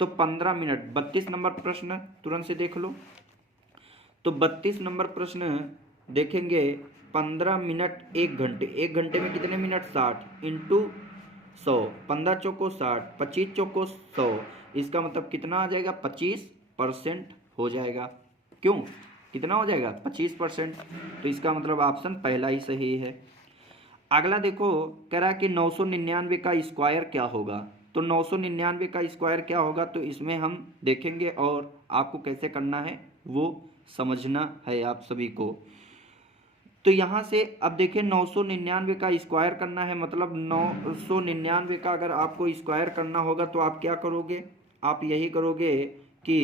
तो 15 मिनट, 32 नंबर प्रश्न तुरंत से देख लो। तो 32 नंबर प्रश्न देखेंगे, 15 मिनट 1 घंटे, 1 घंटे में कितने मिनट? 60 इंटू 100, 15 चौको 60, 25 चौको 100, इसका मतलब कितना आ जाएगा? 25% हो जाएगा। क्यों कितना हो जाएगा? 25%। तो इसका मतलब ऑप्शन पहला ही सही है। अगला देखो कह रहा है कि 999 का स्क्वायर क्या होगा? तो 999 का स्क्वायर क्या होगा, तो इसमें हम देखेंगे और आपको कैसे करना है वो समझना है आप सभी को। तो यहाँ से अब देखिए 999 का स्क्वायर करना है, मतलब 999 का अगर आपको स्क्वायर करना होगा तो आप क्या करोगे? आप यही करोगे कि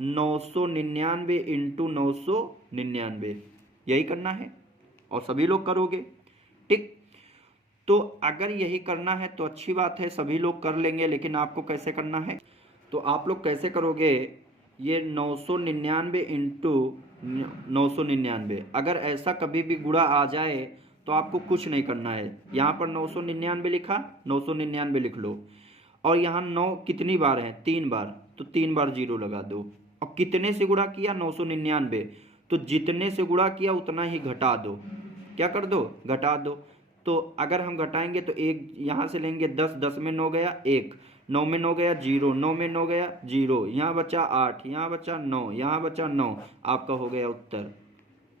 999 इंटू 999, यही करना है और सभी लोग करोगे, ठीक। तो अगर यही करना है तो अच्छी बात है, सभी लोग कर लेंगे, लेकिन आपको कैसे करना है? तो आप लोग कैसे करोगे? ये 999 इंटू 999, अगर ऐसा कभी भी गुणा आ जाए तो आपको कुछ नहीं करना है। यहाँ पर 999 लिखा, 999 लिख लो, और यहाँ 9 कितनी बार है? 3 बार, तो 3 बार 0 लगा दो। और कितने से गुणा किया? 999, तो जितने से गुणा किया उतना ही घटा दो। क्या कर दो? घटा दो। तो अगर हम घटाएंगे तो एक यहाँ से लेंगे 10, 10 में 9 गया 1, 9 में 9 गया 0, 9 में 9 गया 0, यहाँ बचा 8, यहाँ बचा 9, यहाँ बचा 9, आपका हो गया उत्तर,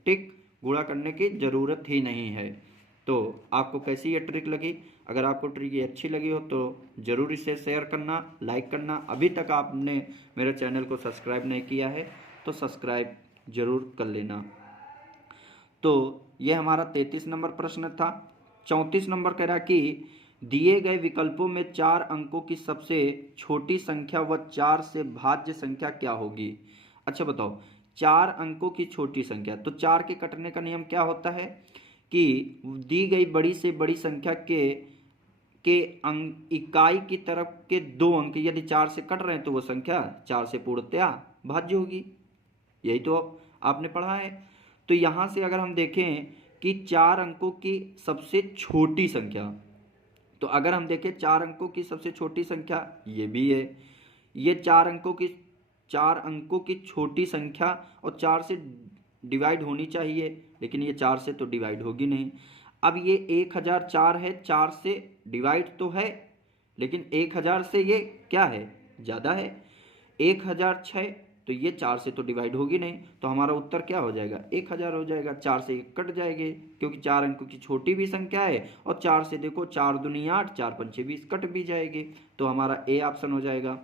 ठीक। गुणा करने की जरूरत ही नहीं है। तो आपको कैसी ये ट्रिक लगी? अगर आपको ट्रिक ये अच्छी लगी हो तो ज़रूर इसे शेयर करना, लाइक करना। अभी तक आपने मेरे चैनल को सब्सक्राइब नहीं किया है तो सब्सक्राइब ज़रूर कर लेना। तो ये हमारा 33 नंबर प्रश्न था। 34 नंबर कह रहा कि दिए गए विकल्पों में 4 अंकों की सबसे छोटी संख्या व 4 से भाज्य संख्या क्या होगी? अच्छा बताओ, 4 अंकों की छोटी संख्या, तो 4 के कटने का नियम क्या होता है कि दी गई बड़ी से बड़ी संख्या के अंक इकाई की तरफ के 2 अंक यदि 4 से कट रहे हैं तो वो संख्या 4 से पूर्णतया भाज्य होगी। यही तो आपने पढ़ा है। तो यहाँ से अगर हम देखें कि 4 अंकों की सबसे छोटी संख्या, तो अगर हम देखें 4 अंकों की सबसे छोटी संख्या ये भी है, ये 4 अंकों की छोटी संख्या और 4 से डिवाइड होनी चाहिए, लेकिन ये 4 से तो डिवाइड होगी नहीं। अब ये 1004 है, 4 से डिवाइड तो है, लेकिन 1000 से ये क्या है, ज़्यादा है। 1006, तो ये 4 से तो डिवाइड होगी नहीं, तो हमारा उत्तर क्या हो जाएगा, 1000 हो जाएगा। 4 से कट जाएंगे क्योंकि 4 अंकों की छोटी भी संख्या है, और 4 से देखो 4 दूनी 8, 4 पंचे 20, कट भी जाएगी, तो हमारा ए ऑप्शन हो जाएगा।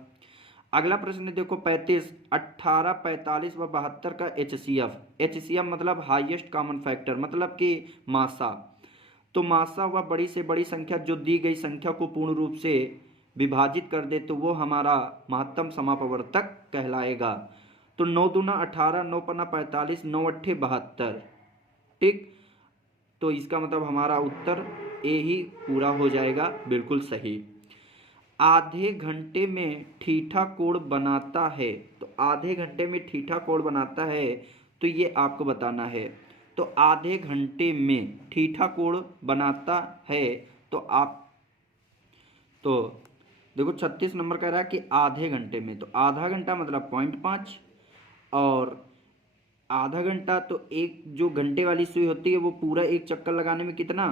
अगला प्रश्न देखो 35, 18, 45 व 72 का HCF मतलब हाईएस्ट कॉमन फैक्टर, मतलब कि मासा। तो मासा व बड़ी से बड़ी संख्या जो दी गई संख्या को पूर्ण रूप से विभाजित कर दे तो वो हमारा महत्तम समापवर्तक कहलाएगा। तो 9 दूना 18, 9 पन्ना 45, 9 अट्ठे 72, ठीक। तो इसका मतलब हमारा उत्तर ए ही पूरा हो जाएगा, बिल्कुल सही। आधे घंटे में ठीठा कोण बनाता है, तो आधे घंटे में ठीठा कोण बनाता है तो ये आपको बताना है। तो आधे घंटे में ठीठा कोण बनाता है तो आप, तो देखो 36 नंबर कह रहा है कि आधे घंटे में, तो आधा घंटा मतलब 0.5, और आधा घंटा तो एक जो घंटे वाली सुई होती है वो पूरा एक चक्कर लगाने में कितना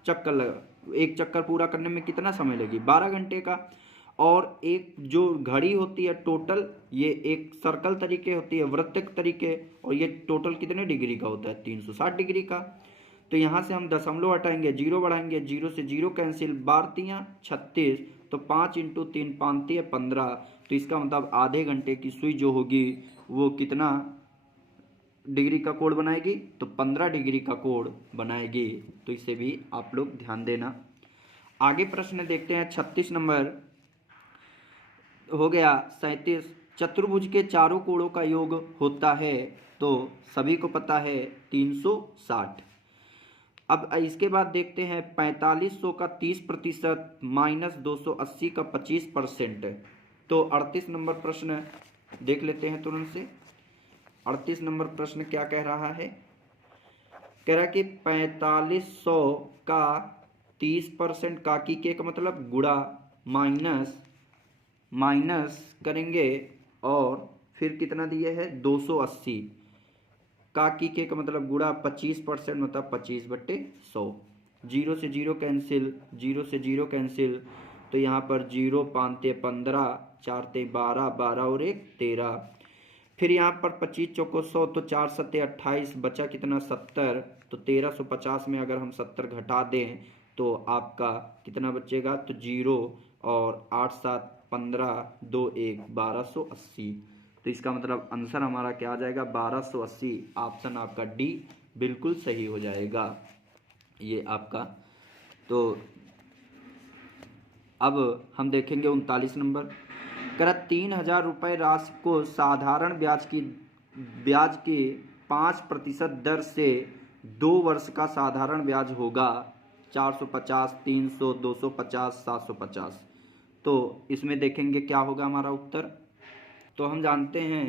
चक्कर लगा, एक चक्कर पूरा करने में कितना समय लगी, 12 घंटे का। और एक जो घड़ी होती है टोटल, ये एक सर्कल तरीके होती है, वृत्त तरीके, और ये टोटल कितने डिग्री का होता है, 360 डिग्री का। तो यहाँ से हम दशमलव हटाएंगे, 0 बढ़ाएंगे, 0 से 0 कैंसिल, 12 36, तो 5 × 3 5 15, तो इसका मतलब आधे घंटे की सुई जो होगी वो कितना डिग्री का कोण बनाएगी, तो 15 डिग्री का कोण बनाएगी। तो इसे भी आप लोग ध्यान देना। आगे प्रश्न देखते हैं 36 नंबर हो गया। 37, चतुर्भुज के चारों कोणों का योग होता है, तो सभी को पता है 360। अब इसके बाद देखते हैं 4500 का 30% माइनस 280 का 25%। तो 38 नंबर प्रश्न देख लेते हैं तुरंत से। 38 नंबर प्रश्न क्या कह रहा है, कह रहा कि 4500 का 30% काकी के का मतलब गुणा माइनस करेंगे, और फिर कितना दिए है 280, काकी के का मतलब गुणा 25% मतलब 25/100, 0 से 0 कैंसिल, 0 से 0 कैंसिल, तो यहाँ पर 0 5 15, 4 12, 12 और 1 13, फिर यहाँ पर 25 चौको 100, तो 4 7 28, बचा कितना 70, तो 1350 में अगर हम 70 घटा दें तो आपका कितना बचेगा, तो 0 और 8 7 15 2 1 1280। तो इसका मतलब आंसर हमारा क्या आ जाएगा, 1280। ऑप्शन आपका डी बिल्कुल सही हो जाएगा ये आपका। तो अब हम देखेंगे 39 नंबर, करा 3000 रुपये राशि को साधारण ब्याज की 5% दर से 2 वर्ष का साधारण ब्याज होगा 450, 300, 250, 750। तो इसमें देखेंगे क्या होगा हमारा उत्तर। तो हम जानते हैं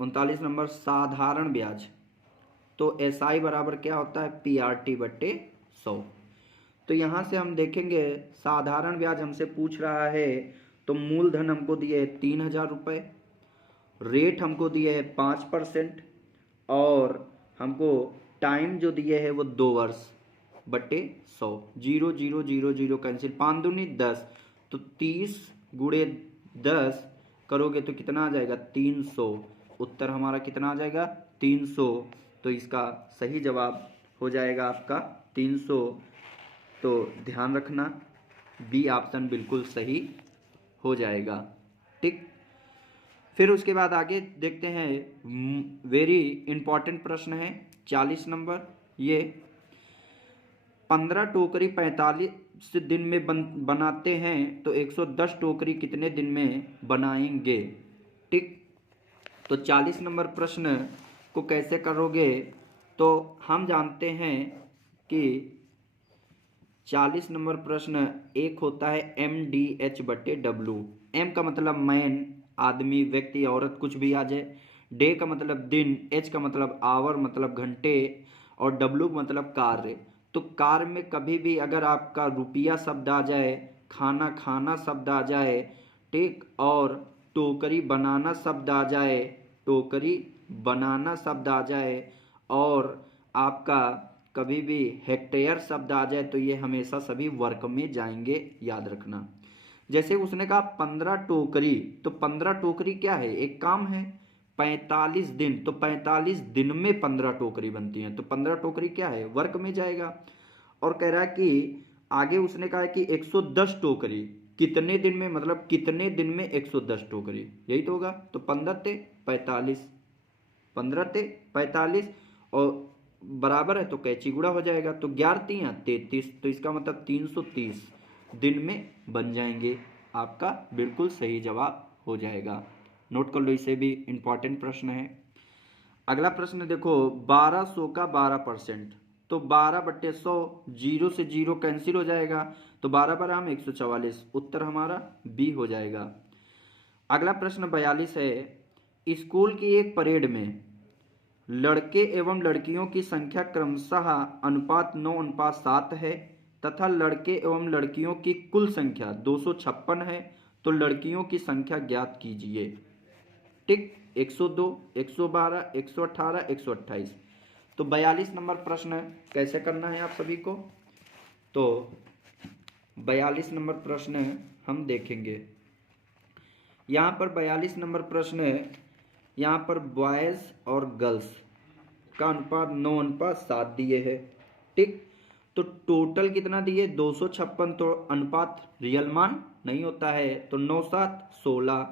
39 नंबर साधारण ब्याज, तो SI बराबर क्या होता है, PRT/100। तो यहाँ से हम देखेंगे साधारण ब्याज हमसे पूछ रहा है, तो मूलधन हमको दिए है 3000 रुपये, रेट हमको दिए है 5%, और हमको टाइम जो दिए है वो 2 वर्ष बटे 100, 0 0 0 0 कैंसिल, 5 दूनी 10, तो 30 गुणे 10 करोगे तो कितना आ जाएगा 300। उत्तर हमारा कितना आ जाएगा 300। तो इसका सही जवाब हो जाएगा आपका 300। तो ध्यान रखना बी ऑप्शन बिल्कुल सही हो जाएगा। ठीक, फिर उसके बाद आगे देखते हैं, वेरी इंपॉर्टेंट प्रश्न है 40 नंबर। ये 15 टोकरी 45 दिन में बनाते हैं तो 110 टोकरी कितने दिन में बनाएंगे। ठीक, तो 40 नंबर प्रश्न को कैसे करोगे, तो हम जानते हैं कि 40 नंबर प्रश्न एक होता है MDH/W। M का मतलब मैन, आदमी, व्यक्ति, औरत, कुछ भी आ जाए। डे का मतलब दिन, H का मतलब आवर मतलब घंटे, और W का मतलब कार्य। तो कार्य में कभी भी अगर आपका रुपया शब्द आ जाए, खाना खाना शब्द आ जाए, ठीक, और टोकरी बनाना शब्द आ जाए, टोकरी बनाना शब्द आ जाए, और आपका कभी भी हेक्टेयर शब्द आ जाए, तो ये हमेशा सभी वर्क में जाएंगे, याद रखना। जैसे उसने कहा 15 टोकरी, तो 15 टोकरी क्या है, एक काम है। 45 दिन, तो 45 दिन में 15 टोकरी बनती हैं, तो 15 टोकरी क्या है, वर्क में जाएगा। और कह रहा है कि आगे उसने कहा है कि 110 टोकरी कितने दिन में, मतलब कितने दिन में 110 टोकरी, यही तो होगा। तो 15 ते 45, 15 ते 45 और बराबर है तो कैची गुड़ा हो जाएगा, तो 11 तियां 33, तो इसका मतलब 330 दिन में बन जाएंगे। आपका बिल्कुल सही जवाब हो जाएगा। नोट कर लो, इसे भी इंपॉर्टेंट प्रश्न है। अगला प्रश्न देखो, 1200 का 12%, तो 12/100, 0 से 0 कैंसिल हो जाएगा, तो 12 144, उत्तर हमारा बी हो जाएगा। अगला प्रश्न 42 है, स्कूल की एक परेड में लड़के एवं लड़कियों की संख्या क्रमशः अनुपात 9:7 है तथा लड़के एवं लड़कियों की कुल संख्या 256 है, तो लड़कियों की संख्या ज्ञात कीजिए। ठीक, 102, 112, 118, 128। तो 42 नंबर प्रश्न कैसे करना है आप सभी को, तो 42 नंबर प्रश्न हम देखेंगे। यहाँ पर 42 नंबर प्रश्न है, यहाँ पर बॉयज़ और गर्ल्स का अनुपात 9:7 दिए है। ठीक, तो टोटल कितना दिए 256, तो अनुपात रियल मान नहीं होता है, तो 9 7 16।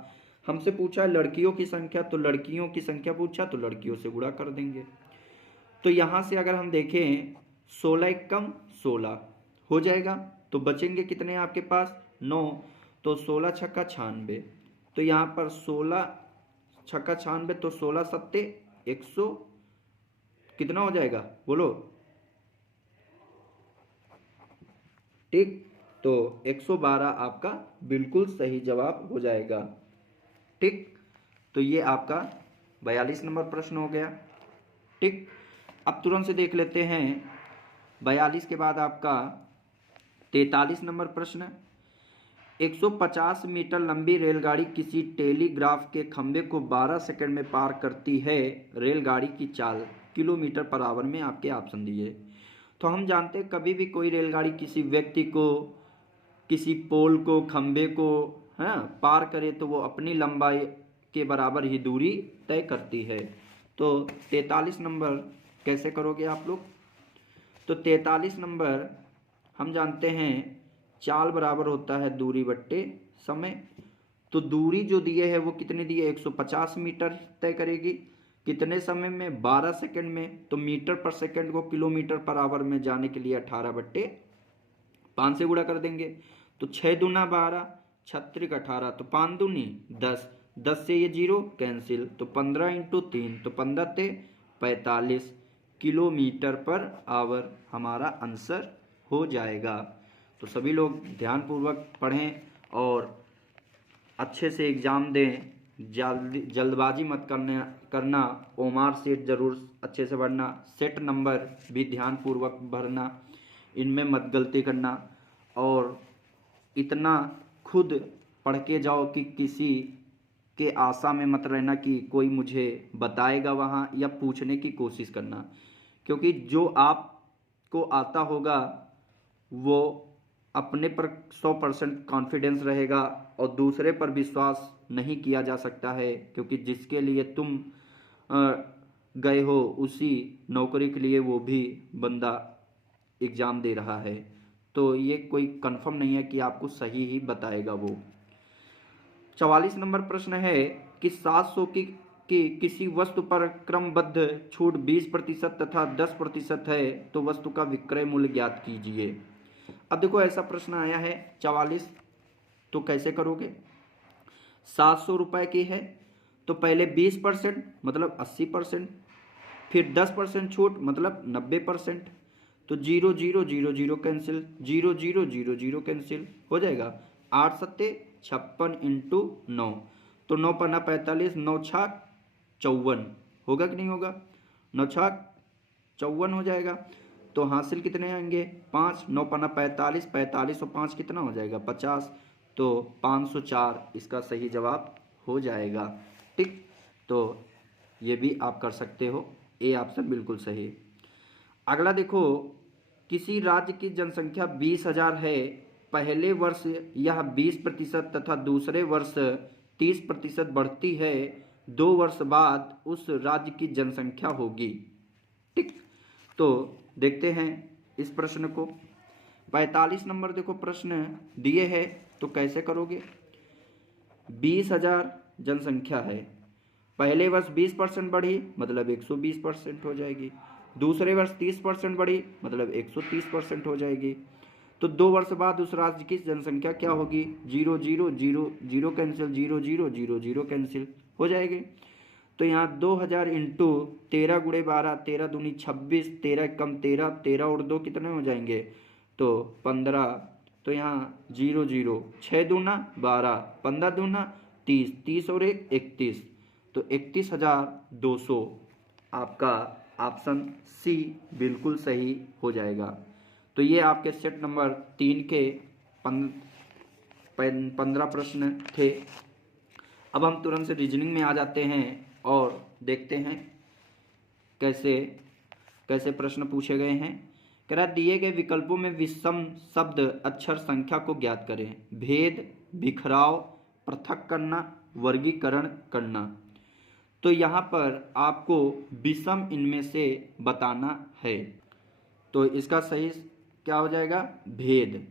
हमसे पूछा है लड़कियों की संख्या, तो लड़कियों की संख्या पूछा तो लड़कियों से गुणा कर देंगे। तो यहाँ से अगर हम देखें 16 एकम 16 हो जाएगा, तो बचेंगे कितने आपके पास 9, तो 16 छक्का 96, तो यहाँ पर 16 छक्का 96, तो 16 सत्ते 100 कितना हो जाएगा बोलो। ठीक, तो 112 आपका बिल्कुल सही जवाब हो जाएगा। ठीक, तो ये आपका 42 नंबर प्रश्न हो गया। ठीक, अब तुरंत से देख लेते हैं 42 के बाद आपका 43 नंबर प्रश्न। 150 मीटर लंबी रेलगाड़ी किसी टेलीग्राफ के खंभे को 12 सेकंड में पार करती है। रेलगाड़ी की चाल किलोमीटर पर आवर में आपके ऑप्शन दिए। तो हम जानते हैं कभी भी कोई रेलगाड़ी किसी व्यक्ति को, किसी पोल को, खंभे को पार करे तो वो अपनी लंबाई के बराबर ही दूरी तय करती है। तो 43 नंबर कैसे करोगे आप लोग, तो 43 नंबर हम जानते हैं चाल बराबर होता है दूरी बट्टे समय। तो दूरी जो दिए है वो कितने दिए 150 मीटर तय करेगी, कितने समय में 12 सेकंड में। तो मीटर पर सेकंड को किलोमीटर पर आवर में जाने के लिए 18/5 से गुणा कर देंगे, तो 6 दूना 12, 6 18, तो 5 दूनी 10, 10 से ये 0 कैंसिल, तो 15 × 3, तो 15 ते 45 किलोमीटर पर आवर हमारा आंसर हो जाएगा। तो सभी लोग ध्यानपूर्वक पढ़ें और अच्छे से एग्ज़ाम दें, जल्दबाजी मत करना। ओमार सेट ज़रूर अच्छे से भरना, सेट नंबर भी ध्यानपूर्वक भरना, इनमें मत गलती करना। और इतना खुद पढ़ के जाओ कि किसी के आशा में मत रहना कि कोई मुझे बताएगा वहाँ, या पूछने की कोशिश करना, क्योंकि जो आपको आता होगा वो अपने पर 100% कॉन्फिडेंस रहेगा और दूसरे पर विश्वास नहीं किया जा सकता है, क्योंकि जिसके लिए तुम गए हो उसी नौकरी के लिए वो भी बंदा एग्ज़ाम दे रहा है। तो ये कोई कंफर्म नहीं है कि आपको सही ही बताएगा वो। 44 नंबर प्रश्न है कि 700 की किसी वस्तु पर क्रमबद्ध छूट 20% तथा 10% है तो वस्तु का विक्रय मूल्य ज्ञात कीजिए। अब देखो ऐसा प्रश्न आया है 44, तो कैसे करोगे? 700 रुपये की है तो पहले 20% मतलब 80%, फिर 10% छूट मतलब 90%। तो 0 0 0 0 कैंसिल, 0 0 0 0 कैंसिल हो जाएगा। 8 सत्ते 56 इंटू 9, तो 9 पन्ना 45, 9 छाक 54 होगा कि नहीं होगा? 9 छाक 54 हो जाएगा। तो हासिल कितने आएंगे? 5, 9 पन्ना 45, 45 और 5 कितना हो जाएगा? 50, तो 504 इसका सही जवाब हो जाएगा। ठीक, तो ये भी आप कर सकते हो, ए ऑप्शन बिल्कुल सही। अगला देखो, किसी राज्य की जनसंख्या 20,000 है, पहले वर्ष यह 20% तथा दूसरे वर्ष 30% बढ़ती है, 2 वर्ष बाद उस राज्य की जनसंख्या होगी। ठीक, तो देखते हैं इस प्रश्न को। 45 नंबर देखो प्रश्न दिए है, तो कैसे करोगे? 20,000 जनसंख्या है, पहले वर्ष 20% बढ़ी मतलब 120% हो जाएगी, दूसरे वर्ष 30% बढ़ी मतलब 130% हो जाएगी। तो 2 वर्ष बाद उस राज्य की जनसंख्या क्या होगी? 0 0 0 0 कैंसिल, 0 0 0 0 कैंसिल हो जाएगी। तो यहाँ 2000 इंटू 13 गुणे 12, 13 दूनी 26, 13 कम 13, 13 और 2 कितने हो जाएंगे? तो 15। तो यहाँ 0 0, 6 दूना 12, 15 दूना 30, 30 और 1 31, तो 31,200 आपका ऑप्शन सी बिल्कुल सही हो जाएगा। तो ये आपके सेट नंबर 3 के 15 प्रश्न थे। अब हम तुरंत से रीजनिंग में आ जाते हैं और देखते हैं कैसे कैसे प्रश्न पूछे गए हैं। कह रहा दिए गए विकल्पों में विषम शब्द अक्षर संख्या को ज्ञात करें। भेद, बिखराव, पृथक करना, वर्गीकरण करना। तो यहाँ पर आपको विषम इनमें से बताना है। तो इसका सही क्या हो जाएगा? भेद,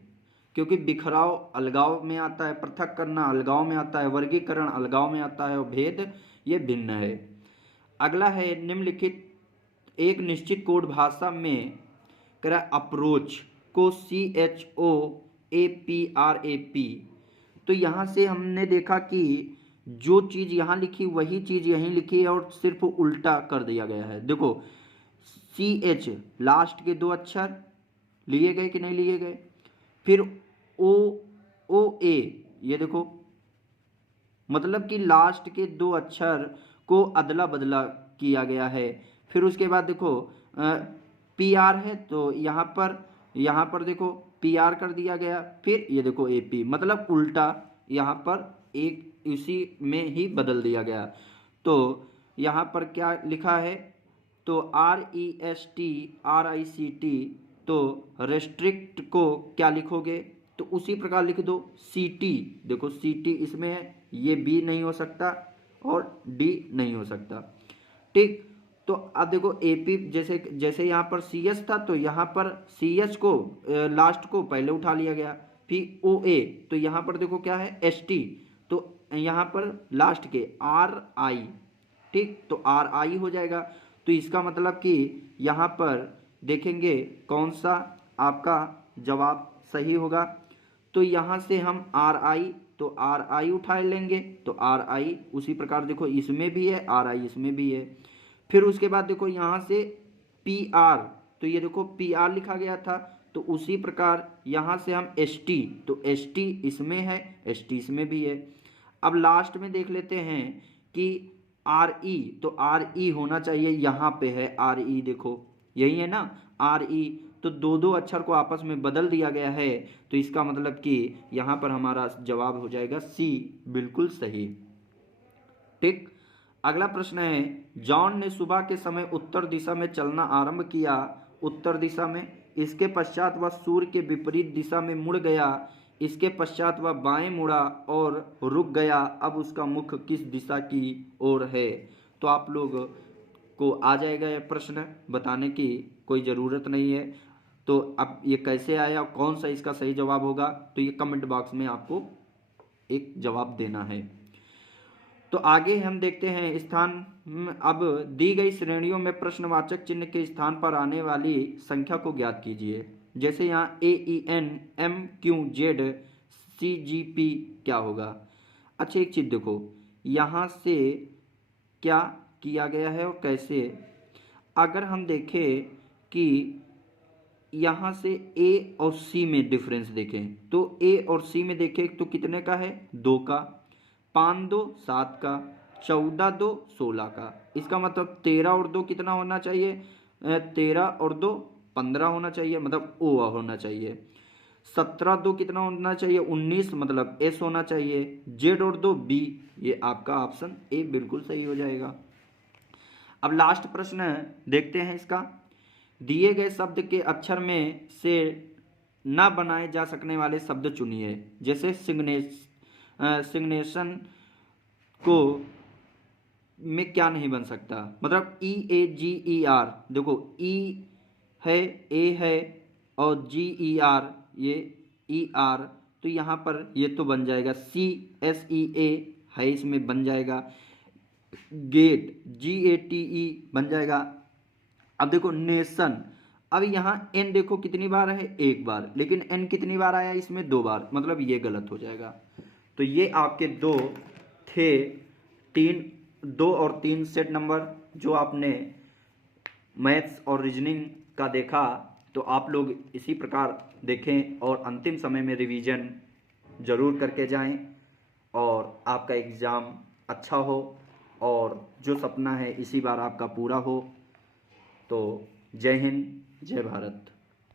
क्योंकि बिखराव अलगाव में आता है, पृथक करना अलगाव में आता है, वर्गीकरण अलगाव में आता है और भेद ये भिन्न है। अगला है निम्नलिखित एक निश्चित कोड भाषा में कह रहा अप्रोच को CHOAPRAP। तो यहाँ से हमने देखा कि जो चीज़ यहाँ लिखी वही चीज़ यहीं लिखी है और सिर्फ उल्टा कर दिया गया है। देखो CH लास्ट के 2 अक्षर लिए गए कि नहीं लिए गए, फिर OA ये देखो, मतलब कि लास्ट के 2 अक्षर को अदला बदला किया गया है। फिर उसके बाद देखो PR है तो यहाँ पर देखो PR कर दिया गया, फिर ये देखो AP, मतलब उल्टा यहाँ पर एक इसी में ही बदल दिया गया। तो यहाँ पर क्या लिखा है? तो RESTRICT, तो रेस्ट्रिक्ट को क्या लिखोगे? तो उसी प्रकार लिख दो CT। देखो CT इसमें है, ये B नहीं हो सकता और D नहीं हो सकता। ठीक, तो अब देखो AP जैसे यहाँ पर CS था तो यहाँ पर CH को लास्ट को पहले उठा लिया गया, फिर OA तो यहाँ पर देखो क्या है ST, तो यहाँ पर लास्ट के RI। ठीक, तो RI हो जाएगा। तो इसका मतलब कि यहाँ पर देखेंगे कौन सा आपका जवाब सही होगा। तो यहाँ से हम RI, तो RI उठा लेंगे, तो RI उसी प्रकार देखो इसमें भी है, RI इसमें भी है। फिर उसके बाद देखो यहाँ से PR, तो ये देखो PR लिखा गया था, तो उसी प्रकार यहाँ से हम ST, तो ST इसमें है, ST इसमें भी है। अब लास्ट में देख लेते हैं कि RE, तो RE होना चाहिए, यहाँ पे है RE, देखो यही है ना RE, तो 2 अक्षर को आपस में बदल दिया गया है। तो इसका मतलब कि यहाँ पर हमारा जवाब हो जाएगा C बिल्कुल सही। ठीक, अगला प्रश्न है जॉन ने सुबह के समय उत्तर दिशा में चलना आरंभ किया, उत्तर दिशा में, इसके पश्चात वह सूर्य के विपरीत दिशा में मुड़ गया, इसके पश्चात वह बाएं मुड़ा और रुक गया, अब उसका मुख किस दिशा की ओर है? तो आप लोग को आ जाएगा यह प्रश्न, बताने की कोई ज़रूरत नहीं है। तो अब ये कैसे आया, कौन सा इसका सही जवाब होगा, तो ये कमेंट बॉक्स में आपको एक जवाब देना है। तो आगे हम देखते हैं स्थान। अब दी गई श्रेणियों में प्रश्नवाचक चिन्ह के स्थान पर आने वाली संख्या को ज्ञात कीजिए। जैसे यहाँ AEN MQZ CGP क्या होगा। अच्छा एक चीज़ देखो, यहाँ से क्या किया गया है और कैसे। अगर हम देखें कि यहाँ से A और C में डिफरेंस देखें, तो A और C में देखें तो कितने का है, 2 का, 5 2 7 का, 14 2 16 का। इसका मतलब 13 और 2 कितना होना चाहिए, 13 और 2 15 होना चाहिए, मतलब O होना चाहिए। 17 2 कितना होना चाहिए, 19, मतलब S होना चाहिए। Z और 2 B, ये आपका ऑप्शन A बिल्कुल सही हो जाएगा। अब लास्ट प्रश्न देखते हैं इसका। दिए गए शब्द के अक्षर में से न बनाए जा सकने वाले शब्द चुनिए। जैसे सिग्नेशन को में क्या नहीं बन सकता, मतलब EAGER, देखो E है, A है और GER, ये ER, तो यहाँ पर ये तो बन जाएगा। CSEA है, इसमें बन जाएगा। गेट GATE बन जाएगा। अब देखो नेशन, अब यहाँ N देखो कितनी बार है, एक बार, लेकिन N कितनी बार आया इसमें, 2 बार, मतलब ये गलत हो जाएगा। तो ये आपके दो थे, 2 और 3 सेट नंबर जो आपने मैथ्स और रीजनिंग का देखा। तो आप लोग इसी प्रकार देखें और अंतिम समय में रिवीजन ज़रूर करके जाएं और आपका एग्ज़ाम अच्छा हो और जो सपना है इसी बार आपका पूरा हो। तो जय हिंद, जय भारत।